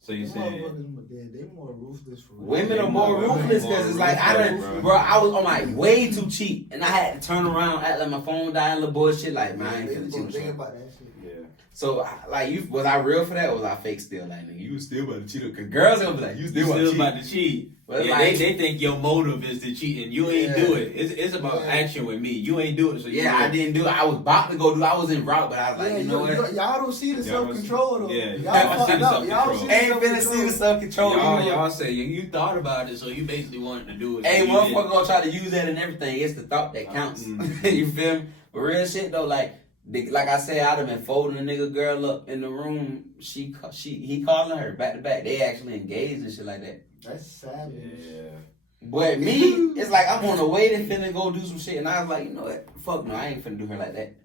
So you saying they more ruthless for real. Women are more ruthless because it's like I was on like way too cheap, and I had to turn around, act like my phone died, little bullshit. Like, man, I ain't finna cheat. Think about that shit. Yeah. So like, was I real for that, or was I fake still? Like, nigga, you was still about to cheat? Cause girls gonna be like, you still about to cheat. Well, yeah, like, they think your motive is to cheat, and you ain't do it. It's about action with me. You ain't do it, so you I didn't do it. I was about to go do it. I was en route, but I was like, you know what? Y'all don't see the self-control though. Yeah, y'all fucked up. Y'all don't see ain't finna see the self-control. Y'all say you thought about it, so you basically wanted to do it. Hey, motherfucker gonna try to use that and everything. It's the thought that counts. You feel me? But real shit though, like I said, I'd have been folding a nigga girl up in the room. He calling her back to back. They actually engaged and shit like that. That's savage. Yeah. But me, it's like I'm on the way to finna go do some shit, and I was like, you know what? Fuck no, I ain't finna do her like that.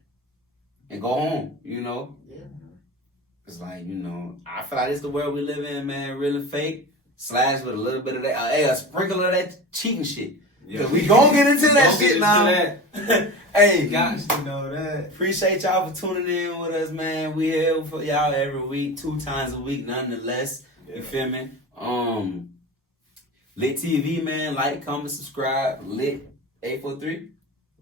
And go home, you know? Yeah. It's like, you know, I feel like it's the world we live in, man. Really fake. Slash with a little bit of that, a sprinkle of that cheating shit. Yeah. We gon' get into that shit now. Hey, got to know that. Appreciate y'all for tuning in with us, man. We here for y'all every week, 2 times a week, nonetheless. Yeah. You feel me? Lit TV, man. Like, comment, subscribe. Lit 843.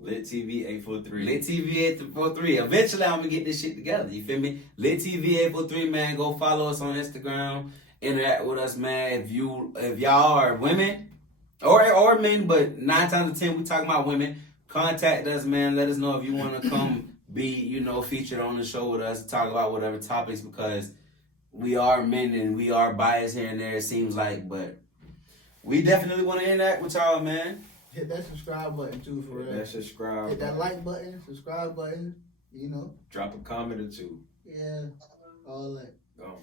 Lit TV 843. Lit TV 843. Eventually, I'm gonna get this shit together. You feel me? Lit TV 843, man. Go follow us on Instagram. Interact with us, man. If y'all are women or men, but 9 times out of 10 we talking about women. Contact us, man. Let us know if you want to come be, you know, featured on the show with us. Talk about whatever topics, because we are men and we are biased here and there. It seems like, but we definitely want to interact with y'all, man. Hit that subscribe button too, for real. That subscribe. Hit that like button, subscribe button. You know. Drop a comment or two. Yeah, all that. Go.